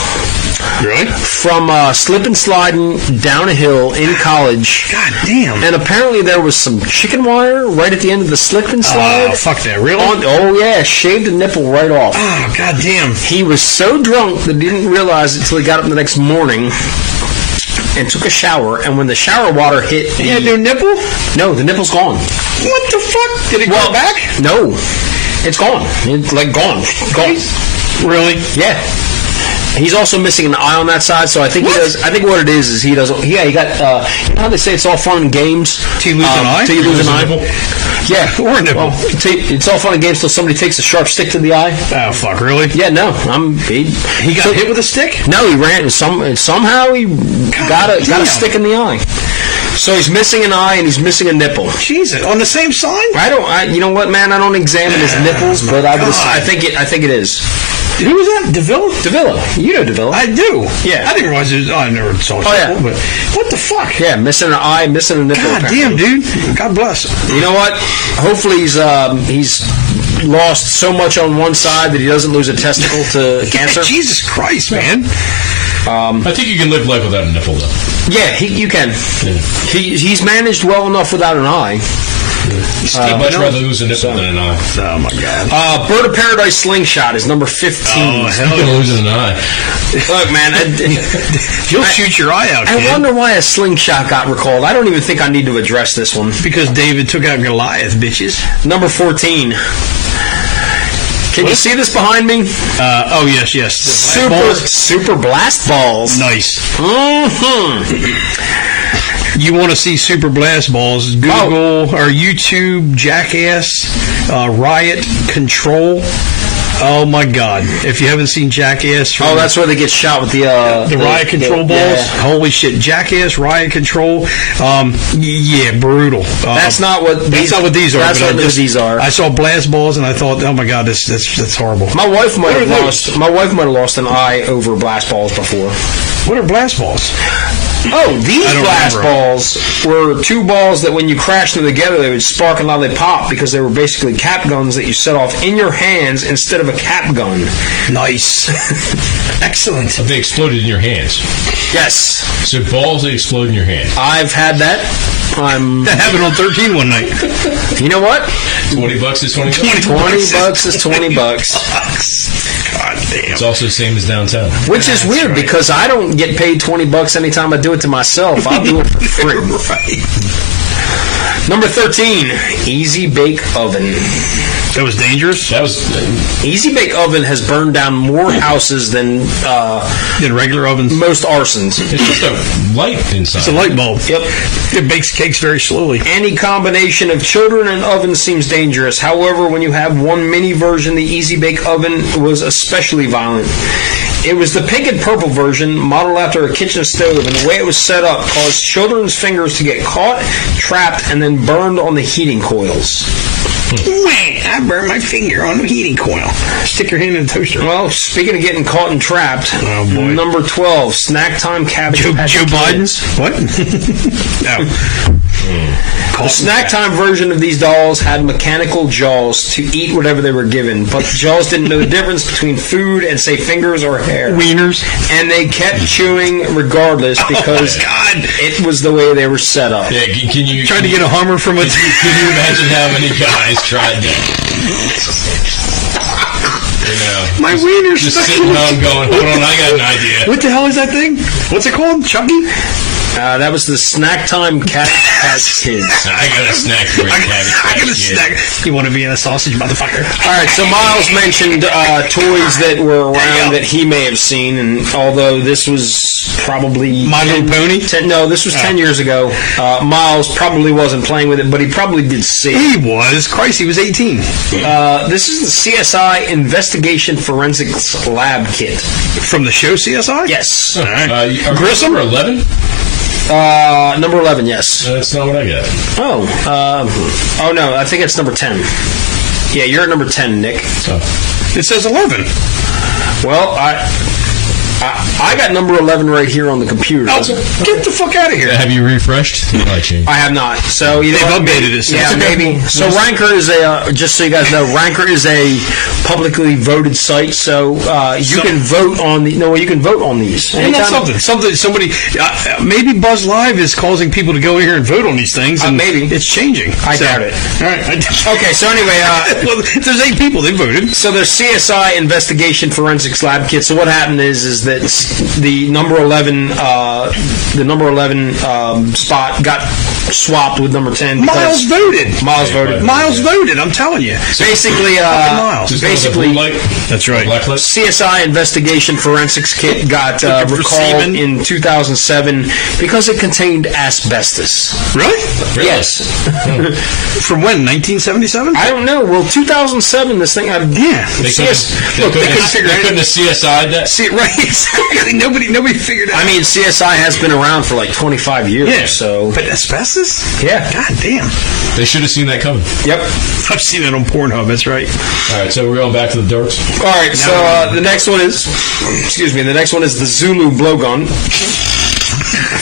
Really? From slip and sliding down a hill in college. God damn. And apparently there was some chicken wire right at the end of the slip and slide. Oh, fuck that. Really? Oh, yeah. Shaved the nipple right off. Oh, god damn. He was so drunk that he didn't realize it until he got up the next morning and took a shower. And when the shower water hit... He had no nipple? No, the nipple's gone. What the fuck? Did it go back? No. It's gone. It's like gone. Gone. Really? Yeah. He's also missing an eye on that side, so I think he does. I think what it is he does. Yeah, he got. You know how they say it's all fun and games till you lose an eye. Till you lose an eye. Yeah, or a nipple. Well, it's all fun and games till somebody takes a sharp stick to the eye. Oh fuck! Really? Yeah. No. He got hit with a stick. No, he ran. Somehow he got a stick in the eye. So he's missing an eye and he's missing a nipple. Jesus, on the same side? You know what, man? I don't examine his nipples, but I think it is. Who was that? DeVilla? DeVilla. You know DeVilla. I do. Yeah. I didn't realize it was... I never saw it. Oh, yeah. But what the fuck? Yeah, missing an eye, missing a nipple. God damn, dude. God bless. You know what? Hopefully he's lost so much on one side that he doesn't lose a testicle to cancer. Jesus Christ, man. I think you can live life without a nipple, though. Yeah, you can. Yeah. He's managed well enough without an eye. I'd much rather lose a nipple than an eye. Oh, my God. Bird of Paradise Slingshot is number 15. Oh, hell yeah. Losing an eye. Look, man. You'll shoot your eye out, kid. I wonder why a slingshot got recalled. I don't even think I need to address this one. Because David took out Goliath, bitches. Number 14. Can you see this behind me? Oh, yes. Super Blast Balls. Nice. Mm-hmm. You want to see Super Blast Balls, Google or YouTube Jackass Riot Control. Oh, my God. If you haven't seen Jackass... that's where they get shot with the Riot Control balls? Yeah. Holy shit. Jackass, Riot Control. Yeah, brutal. That's not what these are. That's what these are. I saw Blast Balls and I thought, oh, my God, that's horrible. My wife might have lost an eye over Blast Balls before. What are Blast Balls? Oh, these blast balls were two balls that when you crashed them together, they would spark and now they pop because they were basically cap guns that you set off in your hands instead of a cap gun. Nice. Excellent. So they exploded in your hands. Yes. So balls that explode in your hand. I've had that. That happened on 13 one night. You know what? $20 is $20. $20 is $20. God damn. It's also the same as downtown. Which is weird because I don't get paid $20 anytime I do it to myself. I'll do it for free. Right. Number 13, Easy Bake Oven. That was dangerous? That was... Easy Bake Oven has burned down more houses than regular ovens. Most arsons. It's just a light inside. It's a light bulb. Yep. It bakes cakes very slowly. Any combination of children and ovens seems dangerous. However, when you have one mini version, the Easy Bake Oven was especially violent. It was the pink and purple version, modeled after a kitchen stove, and the way it was set up caused children's fingers to get caught, trapped, and then burned on the heating coils. I burned my finger on the heating coil. Stick your hand in the toaster. Well, speaking of getting caught and trapped, oh boy. Number 12, Snack Time Cabbage Patch Joe Biden's? What? No. The Snack Time version of these dolls had mechanical jaws to eat whatever they were given, but the jaws didn't know the difference between food and, say, fingers or hair. Wieners. And they kept chewing regardless because it was the way they were set up. Yeah, can you... Tried to get a Hummer from a... Can you imagine how many guys tried that? My wiener's just stuck sitting in home going, hold on, I got an idea. What the hell is that thing? What's it called? Chucky? That was the Snack Time Cabbage Patch Kids. I got a snack for you, Cabbage I got a Patch Kid. snack. You want to be in a sausage, motherfucker? All right, so Miles mentioned toys that were around that he may have seen, and although this was probably My Little Pony? This was 10 years ago. Miles probably wasn't playing with it, but he probably did see it. He was. Christ, he was 18. This is the CSI Investigation Forensics Lab Kit. From the show CSI? Yes. All right. Grissom? Number 11? Number 11, yes. That's not what I got. Oh no, I think it's number 10. Yeah, you're at number 10, Nick. It says 11. Well, I got number 11 right here on the computer. Oh, get the fuck out of here. Have you refreshed? I have not. So They've updated it. Yeah, maybe. So Ranker is just so you guys know, Ranker is a publicly voted site. So you can vote on you can vote on these. Isn't that something? Somebody, maybe Buzz Live is causing people to go in here and vote on these things. And maybe it's changing. I doubt it. All right. Okay. So anyway, well, if there's 8 people, they voted. So there's CSI Investigation Forensics Lab Kit. So what happened is that the number 11 spot got swapped with number 10. Miles voted. Miles voted. I'm telling you. Basically, that's right. CSI Investigation Forensics Kit got recalled in 2007 because it contained asbestos. Really? Yes. From when? 1977? I don't know. Well, 2007. This thing. Yeah. They couldn't have CSI'd that. See, right? Exactly. Nobody figured it out. I mean, CSI has been around for like 25 years. Yeah. So, but asbestos? Yeah. God damn. They should have seen that coming. Yep. I've seen it on Pornhub. That's right. All right. So we're going back to the darts. All right. So the next one is, the next one is the Zulu blowgun.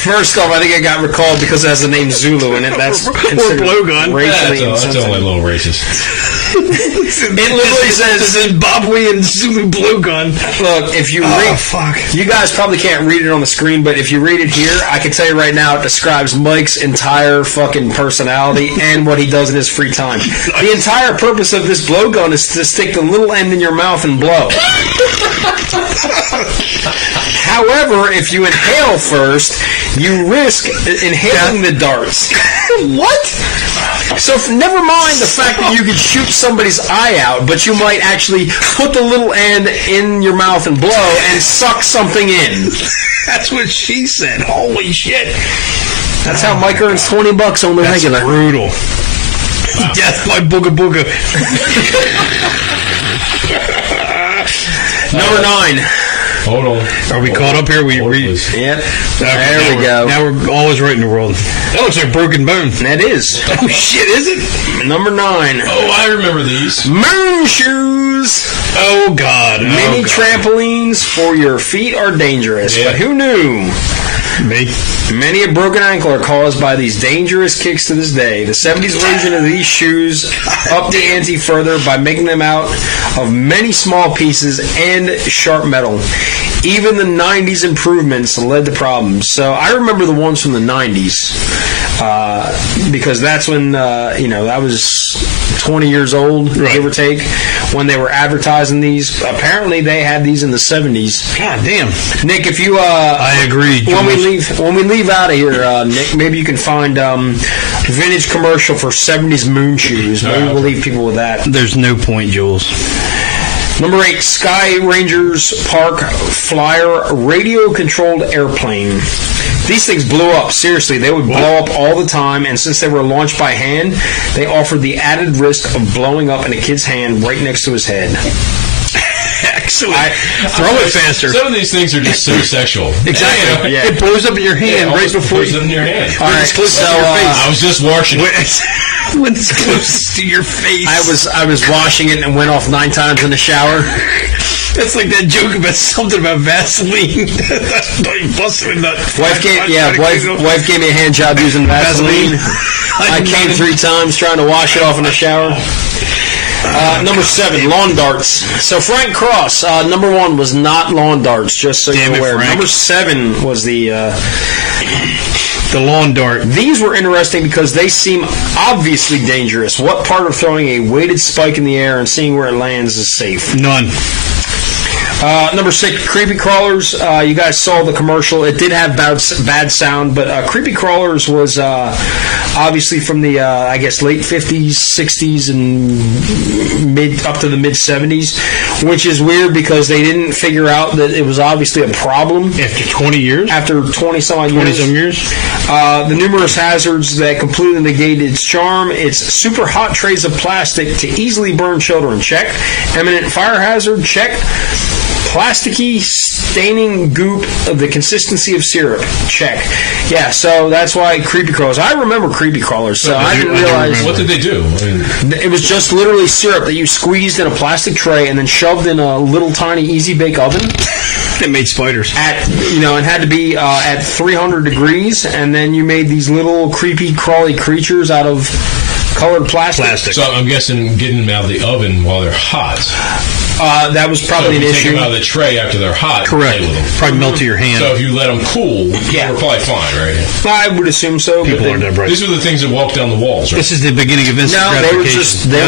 First off, I think it got recalled because it has the name Zulu in it. That's considered blowgun. racially That's only a little racist. It literally says Zimbabwean Zulu blowgun. Look, if you read, you guys probably can't read it on the screen, but if you read it here, I can tell you right now, it describes Mike's entire fucking personality and what he does in his free time. The entire purpose of this blowgun is to stick the little end in your mouth and blow. However, if you inhale first, you risk inhaling the darts. What? So never mind the fact that you could shoot somebody's eye out, but you might actually put the little end in your mouth and blow and suck something in. That's what she said. Holy shit. That's how Mike earns $20 on the regular. That's brutal. Wow. Death by booga booga. Number 9. Hold on. Are we caught up here? Yep. There we go. Now we're always right in the world. That looks like broken bone. That is. Oh shit, is it? Number 9. Oh, I remember these. Moon shoes. Oh god. Mini trampolines for your feet are dangerous. Yeah. But who knew? Me. Many a broken ankle are caused by these dangerous kicks to this day. The 70s version of these shoes upped the ante further by making them out of many small pieces and sharp metal. Even the 90s improvements led to problems. So I remember the ones from the 90s because that's when, I was 20 years old, give or take, when they were advertising these. Apparently they had these in the 70s. God damn. Nick, if you... I agree. When we leave out of here, Nick, maybe you can find vintage commercial for 70s moon shoes. Maybe we'll leave people with that. There's no point, Jules. Number 8, Sky Rangers Park Flyer radio-controlled airplane. These things blew up. Seriously, they would blow up all the time, and since they were launched by hand, they offered the added risk of blowing up in a kid's hand right next to his head. Excellent. Throw it faster. Some of these things are just so sexual. Exactly. Yeah. It blows up in your hand right before you. It in your hand. All right. So I was just washing it. When it's closest to your face. I was washing it and went off 9 times in the shower. That's like that joke about something about Vaseline. That's what you busted in that. Wife gave me a hand job using Vaseline. I came 3 times trying to wash it off in the shower. Number 7, lawn darts. So Frank Cross, number 1 was not lawn darts, just so you're aware. Number 7 was the lawn dart. These were interesting because they seem obviously dangerous. What part of throwing a weighted spike in the air and seeing where it lands is safe? None. Number 6, Creepy Crawlers. You guys saw the commercial. It did have bad sound, but Creepy Crawlers was obviously from the, I guess, late 50s, 60s, and up to the mid-70s, which is weird because they didn't figure out that it was obviously a problem. After 20 years? After 20-some years. The numerous hazards that completely negated its charm. It's super hot trays of plastic to easily burn children. Check. Eminent fire hazard. Check. Plasticky staining goop of the consistency of syrup. Check. Yeah, so that's why Creepy Crawlers. I remember Creepy Crawlers, so I didn't realize. What did they do? It was just literally syrup that you squeezed in a plastic tray and then shoved in a little tiny Easy Bake oven. They made spiders. It had to be at 300 degrees, and then you made these little creepy, crawly creatures out of colored plastic. So I'm guessing getting them out of the oven while they're hot. That was probably an issue. Take them out of the tray after they're hot. Correct. Play with them. Probably melt to your hand. So if you let them cool, they're probably fine, right? I would assume so. People aren't that bright. These are the things that walk down the walls, right? This is the beginning of instant gratification. They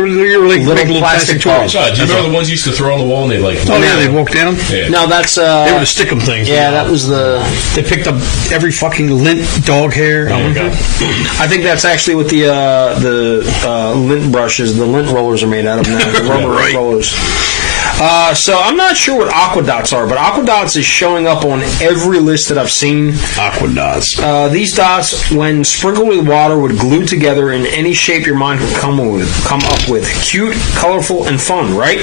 were like little plastic toys. Do you remember the ones you used to throw on the wall and they'd like... Oh, yeah, they'd walk down? Yeah. No, that's... they were the stick 'em things. Yeah, that was the... They picked up every fucking lint dog hair. Oh, my God. I think that's actually what the lint brushes, the lint rollers are made out of now. The rubber rollers. So I'm not sure what Aquadots are, but Aquadots is showing up on every list that I've seen. Aquadots. These dots, when sprinkled with water, would glue together in any shape your mind could come up with. Cute, colorful, and fun, right?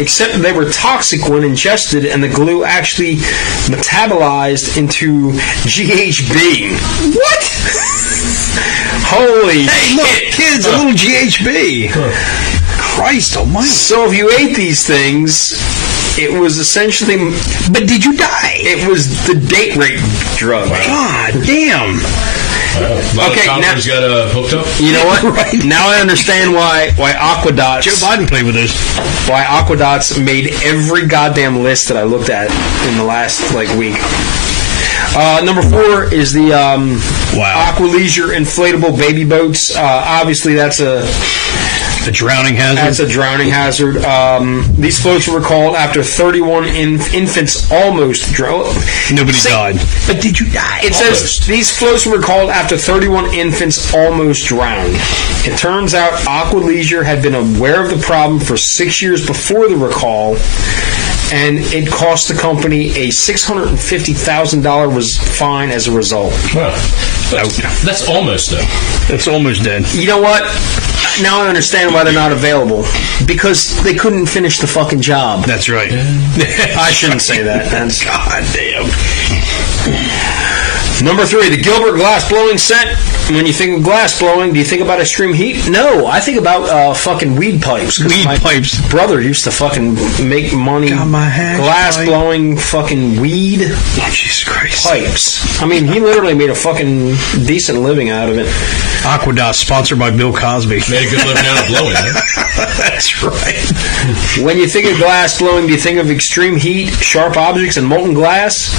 Except they were toxic when ingested, and the glue actually metabolized into GHB. What? Holy Hey, look, kids, a little GHB. Christ almighty. So if you ate these things, it was essentially... But did you die? It was the date rape drug. God damn. Okay, now got hooked up. You know what? Right. Now I understand why Aquadots... Joe Biden played with this. Why Aquadots made every goddamn list that I looked at in the last, week. Number 4 is the Aqualeisure inflatable baby boats. Obviously, that's a drowning hazard. That's a drowning hazard. These floats were recalled after 31 infants almost drowned. Nobody died. But did you die? It says these floats were recalled after 31 infants almost drowned. It turns out Aqualeisure had been aware of the problem for 6 years before the recall, and it cost the company a $650,000 fine as a result. Wow. That's almost, though. That's almost dead. You know what? Now I understand why they're not available. Because they couldn't finish the fucking job. That's right. I shouldn't say that. That's goddamn. Number 3, the Gilbert glass blowing set. When you think of glass blowing, do you think about extreme heat? No, I think about fucking weed pipes. My brother used to fucking make money glass blowing fucking weed Jesus Christ. pipes. I mean, he literally made a fucking decent living out of it. Aquadot, sponsored by Bill Cosby. Made a good living out of blowing, huh? That's right. When you think of glass blowing, do you think of extreme heat, sharp objects, and molten glass?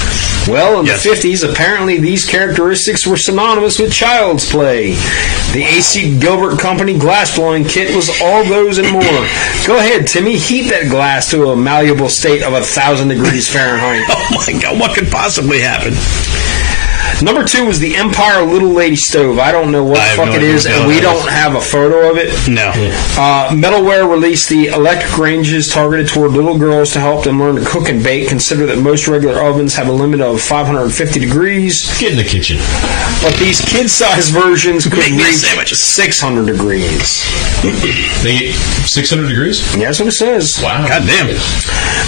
Well, in the 50s, apparently these characteristics were synonymous with child's play. The AC Gilbert Company glass blowing kit was all those and more. Go ahead, Timmy, heat that glass to a malleable state of 1,000 degrees Fahrenheit. Oh my God, what could possibly happen? Number 2 was the Empire Little Lady Stove. I don't know what the fuck it is, and we don't have a photo of it. No. Metalware released the electric ranges targeted toward little girls to help them learn to cook and bake. Consider that most regular ovens have a limit of 550 degrees. Get in the kitchen. But these kid-sized versions could reach 600 degrees. They get 600 degrees? Yeah, that's what it says. Wow. God damn it.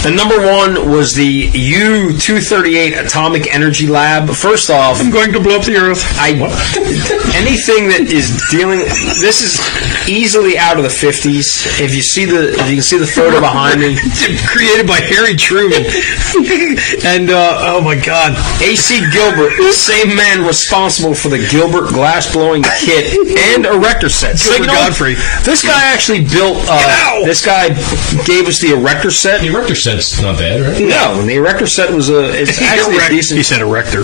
And number 1 was the U-238 Atomic Energy Lab. First off, I'm going to blow up the Earth. Anything that is dealing... This is easily out of the 50s. If you can see the photo behind me. Created by Harry Truman. And, oh my God. A.C. Gilbert, the same man responsible for the Gilbert glass-blowing kit and erector set. Gilbert Godfrey. This guy actually built... this guy gave us the erector set. The erector set's not bad, right? No, the erector set was it's actually a decent... He said erector.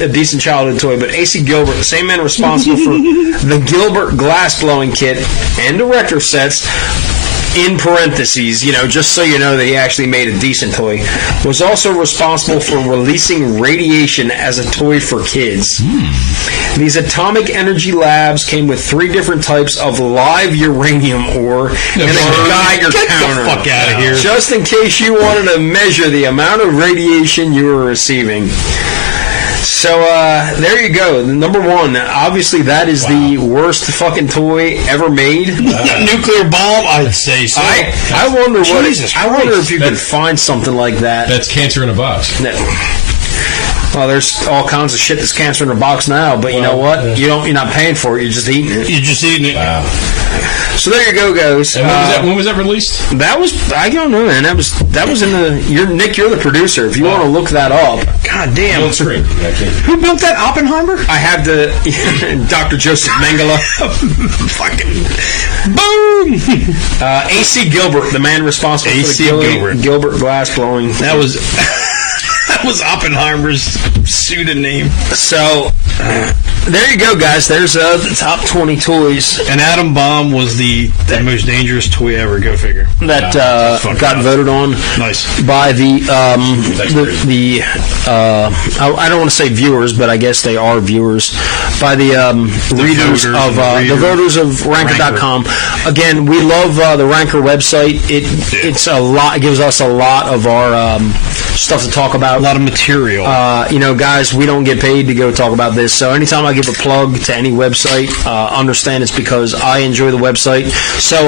A decent childhood toy, but A.C. Gilbert, the same man responsible for the Gilbert glass blowing kit and erector sets, in parentheses, just so you know that he actually made a decent toy, was also responsible for releasing radiation as a toy for kids. These atomic energy labs came with 3 different types of live uranium ore and a Geiger counter. Get the fuck out of here. Just in case you wanted to measure the amount of radiation you were receiving. So, there you go. Number 1, obviously that is the worst fucking toy ever made. Nuclear bomb? I'd say so. I wonder I wonder if you could find something like that. That's cancer in a box. Well, there's all kinds of shit that's cancer in a box now, but you know what? You're not paying for it. You're just eating it. You're just eating it. Wow. So there you go, guys. And when was that released? That was, I don't know, man. That was in the. Nick, you're the producer. If you want to look that up. God damn. Build screen. Who built that? Oppenheimer? I have Dr. Joseph Mengele. Fucking boom. A.C. Gilbert, the man responsible for the Gilbert glass blowing. That was Oppenheimer's pseudonym. So, there you go, guys. There's the top 20 toys. An atom bomb was the most dangerous toy ever. Go figure. That got voted on. Nice. By the I don't want to say viewers, but I guess they are viewers. By the readers of the voters of Ranker.com. Again, we love the Ranker website. It's a lot. It gives us a lot of our stuff to talk about. A lot of material. Guys, we don't get paid to go talk about this. So anytime I give a plug to any website, understand it's because I enjoy the website. So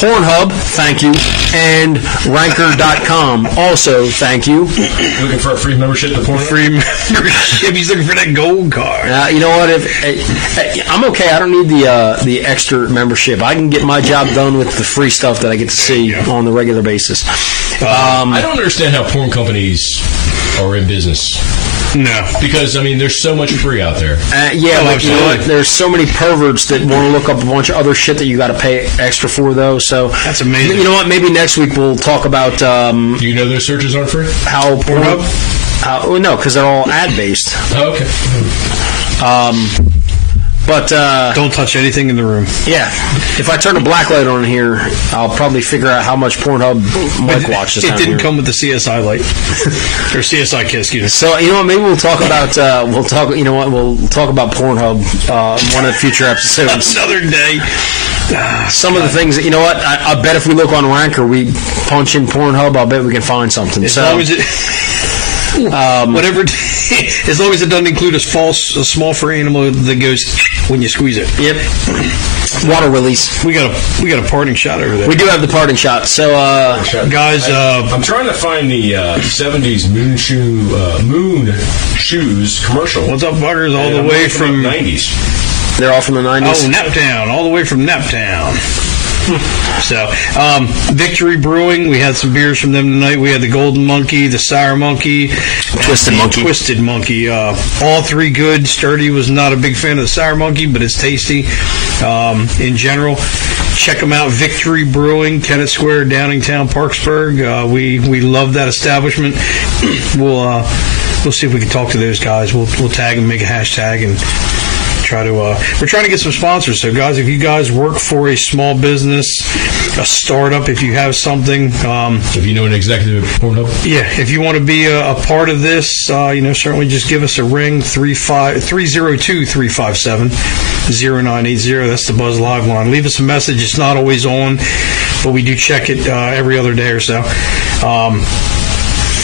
Pornhub, thank you, and Ranker.com, also thank you. Looking for a free membership to Pornhub? Free membership. He's looking for that gold card. You know what? I'm okay. I don't need the extra membership. I can get my job done with the free stuff that I get to see on the regular basis. I don't understand how porn companies are in business. No. Because, there's so much free out there. There's so many perverts that want to look up a bunch of other shit that you got to pay extra for, though. So that's amazing. You know what? Maybe next week we'll talk about... Do you know their searches aren't free? How Pornhub? No, because they're all ad-based. Oh, okay. But don't touch anything in the room. Yeah, if I turn a black light on here, I'll probably figure out how much Pornhub Mike watches. It didn't come with the CSI light or CSI kiss. Excuse me. So you know what? Maybe we'll talk about we'll talk about Pornhub one of the future episodes. Another day. Some of the things that I bet if we look on Ranker, we punch in Pornhub, I'll bet we can find something. As long as it. Whatever, as long as it doesn't include a small furry animal that goes when you squeeze it. Yep. Water release. We got a parting shot over there. We do have the parting shot. So, guys, I'm trying to find the 70s moon shoes commercial. What's up, buggers? All the way from the 90s. They're all from the 90s. Oh, Naptown, all the way from Naptown. So, Victory Brewing, we had some beers from them tonight. We had the Golden Monkey, the Sour Monkey, Twisted Monkey. All 3 good. Sturdy was not a big fan of the Sour Monkey, but it's tasty in general. Check them out, Victory Brewing, Kennett Square, Downingtown, Parksburg. We love that establishment. We'll see if we can talk to those guys. We'll tag them, make a hashtag, and we're trying to get some sponsors. So, guys, if you guys work for a small business, a startup, if you have something, if you know an executive at Pornhub, if you want to be a part of this, certainly just give us a ring 302-357-0980. That's the Buzz Live line. Leave us a message. It's not always on, but we do check it every other day or so.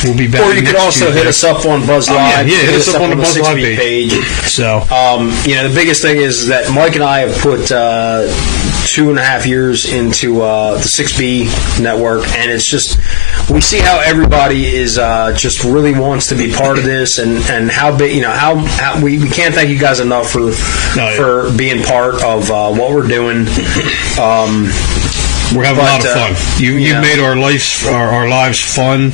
We'll be back. Or you could also hit us up on Buzz Live. Hit us up on the Buzz Live page. So, the biggest thing is that Mike and I have put 2.5 years into the 6B network, and it's just we see how everybody is just really wants to be part of this, and how big how we can't thank you guys enough for being part of what we're doing. We're having a lot of fun. You've made our lives fun.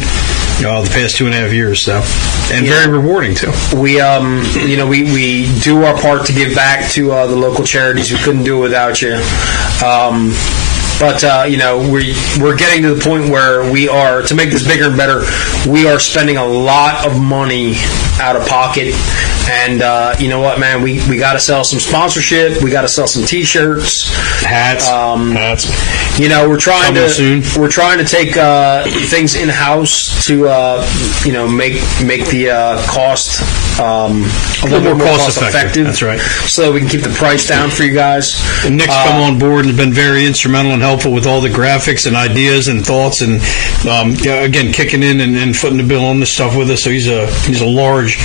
The past 2.5 years, very rewarding too. We we do our part to give back to the local charities. We couldn't do it without you. But we're getting to the point where we are, to make this bigger and better, we are spending a lot of money out of pocket. And you know what, man? We got to sell some sponsorship. We got to sell some T-shirts, hats. We're trying to take things in house to make the cost a little more cost effective. That's right. So that we can keep the price down for you guys. And Nick's come on board and has been very instrumental and helpful with all the graphics and ideas and thoughts, and again kicking in and footing the bill on this stuff with us. So he's a large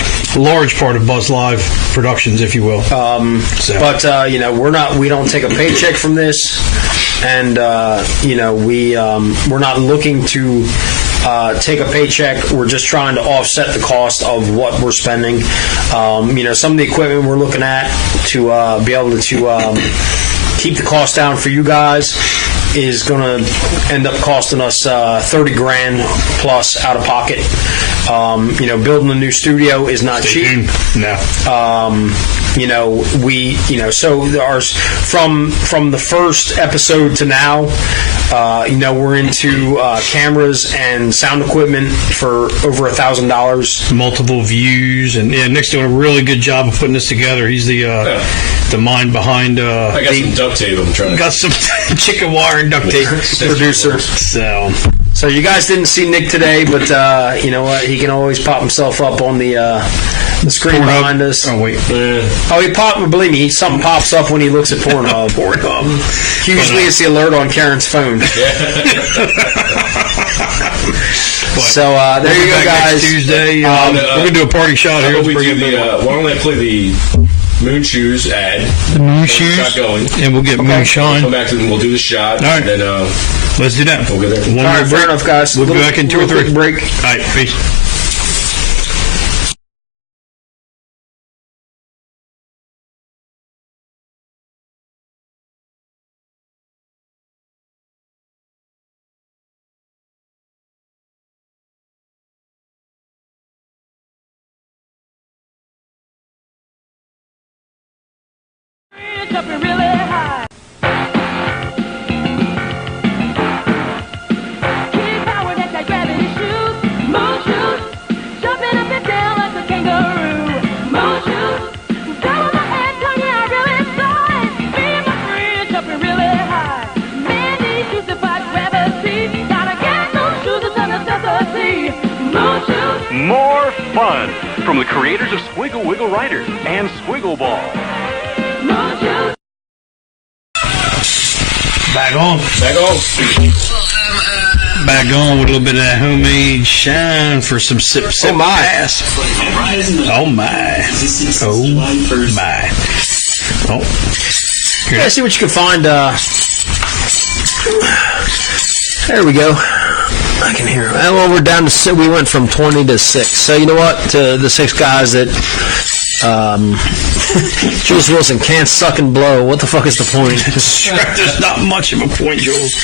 part of Buzz Live Productions, if you will. But we don't take a paycheck from this, and we're not looking to take a paycheck. We're just trying to offset the cost of what we're spending. Some of the equipment we're looking at to be able to keep the cost down for you guys is going to end up costing us $30,000 plus out of pocket. Building a new studio is not cheap. No. So ours from the first episode to now, we're into cameras and sound equipment for over $1,000. Multiple views, and Nick's doing a really good job of putting this together. He's the mind behind. I got some duct tape. I'm trying to got some chicken wire and duct tape. Producer. So you guys didn't see Nick today, but you know what? He can always pop himself up on the screen Pornhub. behind us. Oh wait. He popped. Believe me, something pops up when he looks at Pornhub. Usually it's the alert on Karen's phone. So there you go, guys. Next Tuesday, we're gonna do a party shot here. Why don't I play the Moon Shoes ad? The Moon Shoes, shot going, and we'll get Moonshine. We'll come back to and we'll do the shot. All right. And then let's do that. We'll get there. One All more right, break. fair enough, guys. We'll be back in 2 or 3. Quick break. All right, peace. Jumping really high. Keep powered at that gravity shoes. Moon shoes. Jumping up and down like a kangaroo. Moon shoes. Down on my head, turn, yeah, I really saw it. Me and my friend jumping really high. Man, these shoes defy gravity. Gotta get those shoes, it's a necessity. Moon shoes. More fun from the creators of Squiggle Wiggle Riders and Squiggle Ball. Back on. Back on with a little bit of that homemade shine for some sip Oh my. pass. Oh my. Oh my. Oh. Yeah, see what you can find. There we go. I can hear. Well, we're down to 6. We went from 20 to 6. So you know what? To the 6 guys that Jules Wilson can't suck and blow. What the fuck is the point? There's not much of a point, Jules,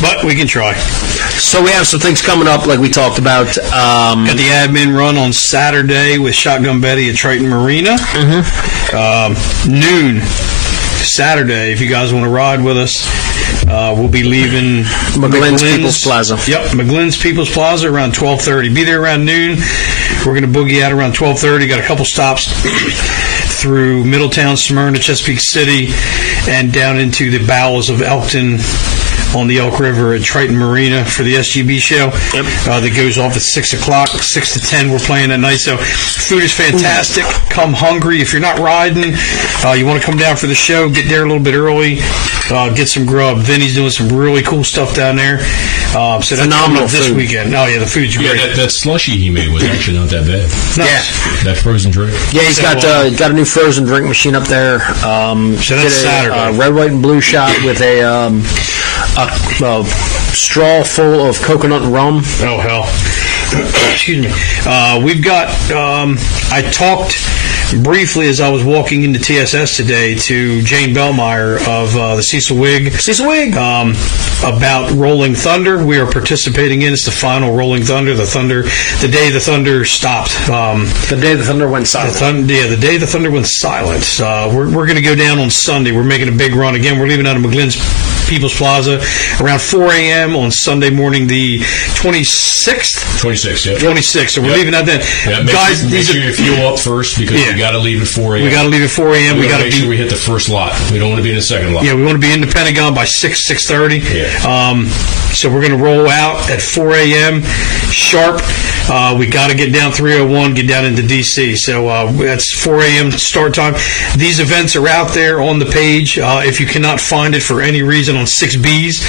but we can try. So we have some things coming up, like we talked about. Got the admin run on Saturday with Shotgun Betty at Triton Marina. Noon Saturday, if you guys want to ride with us. We'll be leaving McGlynn's People's Plaza. Yep, McGlynn's People's Plaza around 12:30. Be there around noon. We're going to boogie out around 12:30. Got a couple stops through Middletown, Smyrna, Chesapeake City, and down into the bowels of Elkton on the Elk River at Triton Marina for the SGB show. That goes off at 6 o'clock. 6 to 10 we're playing that night. So food is fantastic. Come hungry. If you're not riding, you want to come down for the show, get there a little bit early, get some grub. Vinny's doing some really cool stuff down there. So that's phenomenal this food. weekend. Oh yeah, the food's great. Yeah, that slushy he made was actually not that bad. Nice. That frozen drink. Yeah, he's got a new frozen drink machine up there. So that's Saturday. Red, white, and blue shot with a straw full of coconut rum. Oh hell! Excuse me. We've got. I talked briefly as I was walking into TSS today to Jane Bellmeyer of the Cecil Wig. About Rolling Thunder. We are participating in. It's the final Rolling Thunder. The day the Thunder stopped. The day the Thunder went silent. The day the Thunder went silent. We're going to go down on Sunday. We're making a big run again. We're leaving out of McGlynn's People's Plaza around 4 a.m. on Sunday morning, the 26th. 26th, yeah. 26th. So we're leaving that then. Yeah, Guys, make sure you fuel up first because we got to leave at 4 a.m. We got to leave at 4 a.m. We got to make sure we hit the first lot. We don't want to be in the second lot. Yeah, we want to be in the Pentagon by 6:30. Yeah. So we're going to roll out at 4 a.m. sharp. We got to get down 301, get down into D.C. So that's 4 a.m. start time. These events are out there on the page. If you cannot find it for any reason on 6Bs,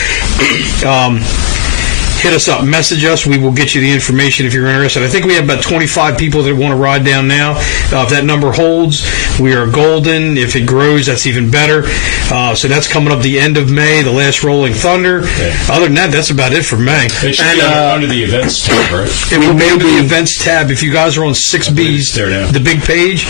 hit us up, message us. We will get you the information if you're interested. I think we have about 25 people that want to ride down now. If that number holds, we are golden. If it grows, that's even better. So that's coming up the end of May, the last Rolling Thunder. Yeah. Other than that, that's about it for May. It should be under the events tab, right? It will be under the events tab. If you guys are on 6Bs, the big page,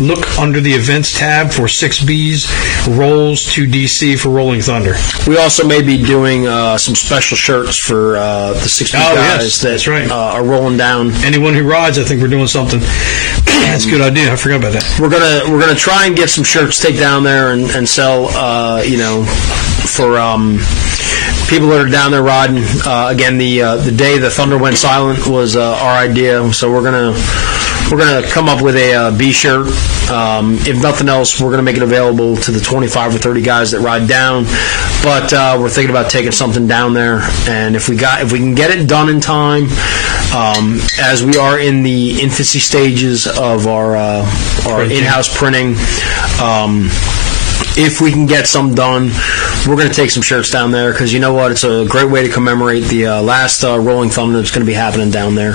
look under the events tab for 6Bs rolls to DC for Rolling Thunder. We also may be doing some special shirts for the 6B guys that's right. Are rolling down. Anyone who rides, I think we're doing something. That's a good idea. I forgot about that. We're gonna try and get some shirts, take down there and sell. For people that are down there riding. Again, the day the Thunder went silent was our idea, so we're gonna come up with a B shirt. If nothing else, we're gonna make it available to the 25 or 30 guys that ride down. But we're thinking about taking something down there, and if we can get it done in time, as we are in the infancy stages of our in-house printing. If we can get some done, we're going to take some shirts down there because you know what? It's a great way to commemorate the last Rolling Thunder that's going to be happening down there.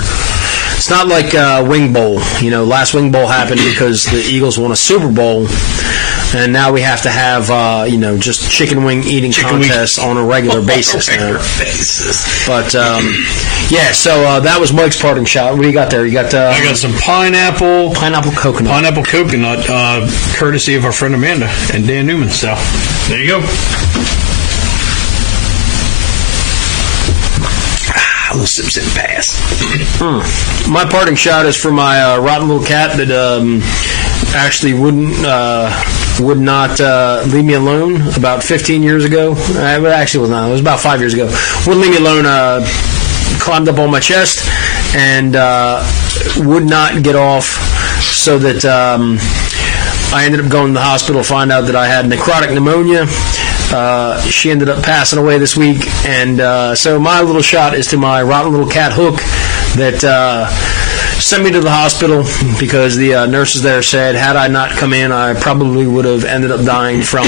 It's not like Wing Bowl. Last Wing Bowl happened because the Eagles won a Super Bowl, and now we have to have just chicken wing eating contests on a regular basis now. But so that was Mike's parting shot. What do you got there? You got I got some pineapple coconut, courtesy of our friend Amanda and Dan Newman. So there you go. A little sip pass. My parting shot is for my rotten little cat that actually would not leave me alone about 15 years ago. It actually was not. It was about 5 years ago. Wouldn't leave me alone. Climbed up on my chest and would not get off, so that I ended up going to the hospital to find out that I had necrotic pneumonia. She ended up passing away this week, and so my little shot is to my rotten little cat Hook that sent me to the hospital because the nurses there said had I not come in, I probably would have ended up dying from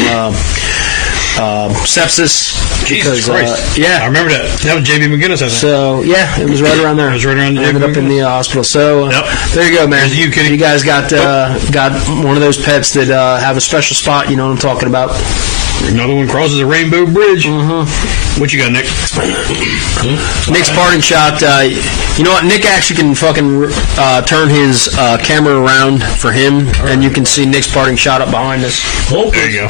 sepsis. Jesus Christ. I remember that. That was J.B. McGinnis, I think. So, it was right around there. It was right around there. Ended up in the hospital. So, there you go, man. You guys got one of those pets that have a special spot. You know what I'm talking about. Another one crosses a rainbow bridge. Mm-hmm. What you got, Nick? Nick's parting shot. You know what? Nick actually can fucking turn his camera around for him, and you can see Nick's parting shot up behind us. Oh, there you go.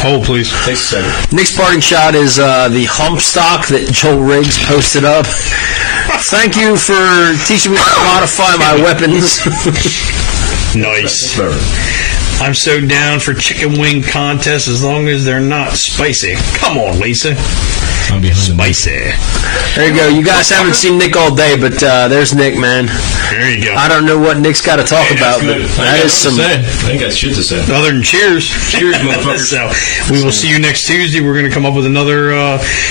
Hold, please. Thanks, Senator. Nick's parting shot is the hump stock that Joel Riggs posted up. Thank you for teaching me how to modify my weapons. Nice. I'm so down for chicken wing contests as long as they're not spicy. Come on, Lisa. I'm behind spicy. There you go. You guys haven't seen Nick all day, but there's Nick, man. There you go. I don't know what Nick's got to talk about, but that is some. I ain't got shit to say. Other than cheers. Cheers, motherfuckers. So we will see you next Tuesday. We're going to come up with another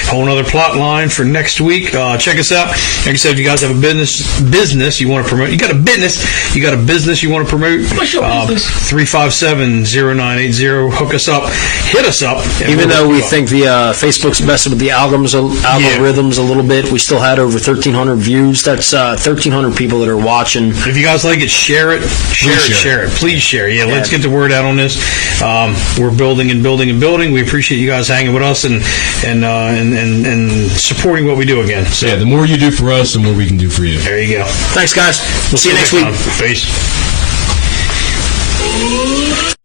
whole other plot line for next week. Check us out. Like I said, if you guys have a business you want to promote, you got a business you want to promote, 357-0980. Hook us up. Hit us up. Even though we think the Facebook's messing with the algorithms a little bit, we still had over 1,300 views. That's 1,300 people that are watching. If you guys like it, share it. Share it. Please share. Yeah, let's get the word out on this. We're building and building and building. We appreciate you guys hanging with us and supporting what we do again. So the more you do for us, the more we can do for you. There you go. Thanks, guys. We'll see you next week. Peace.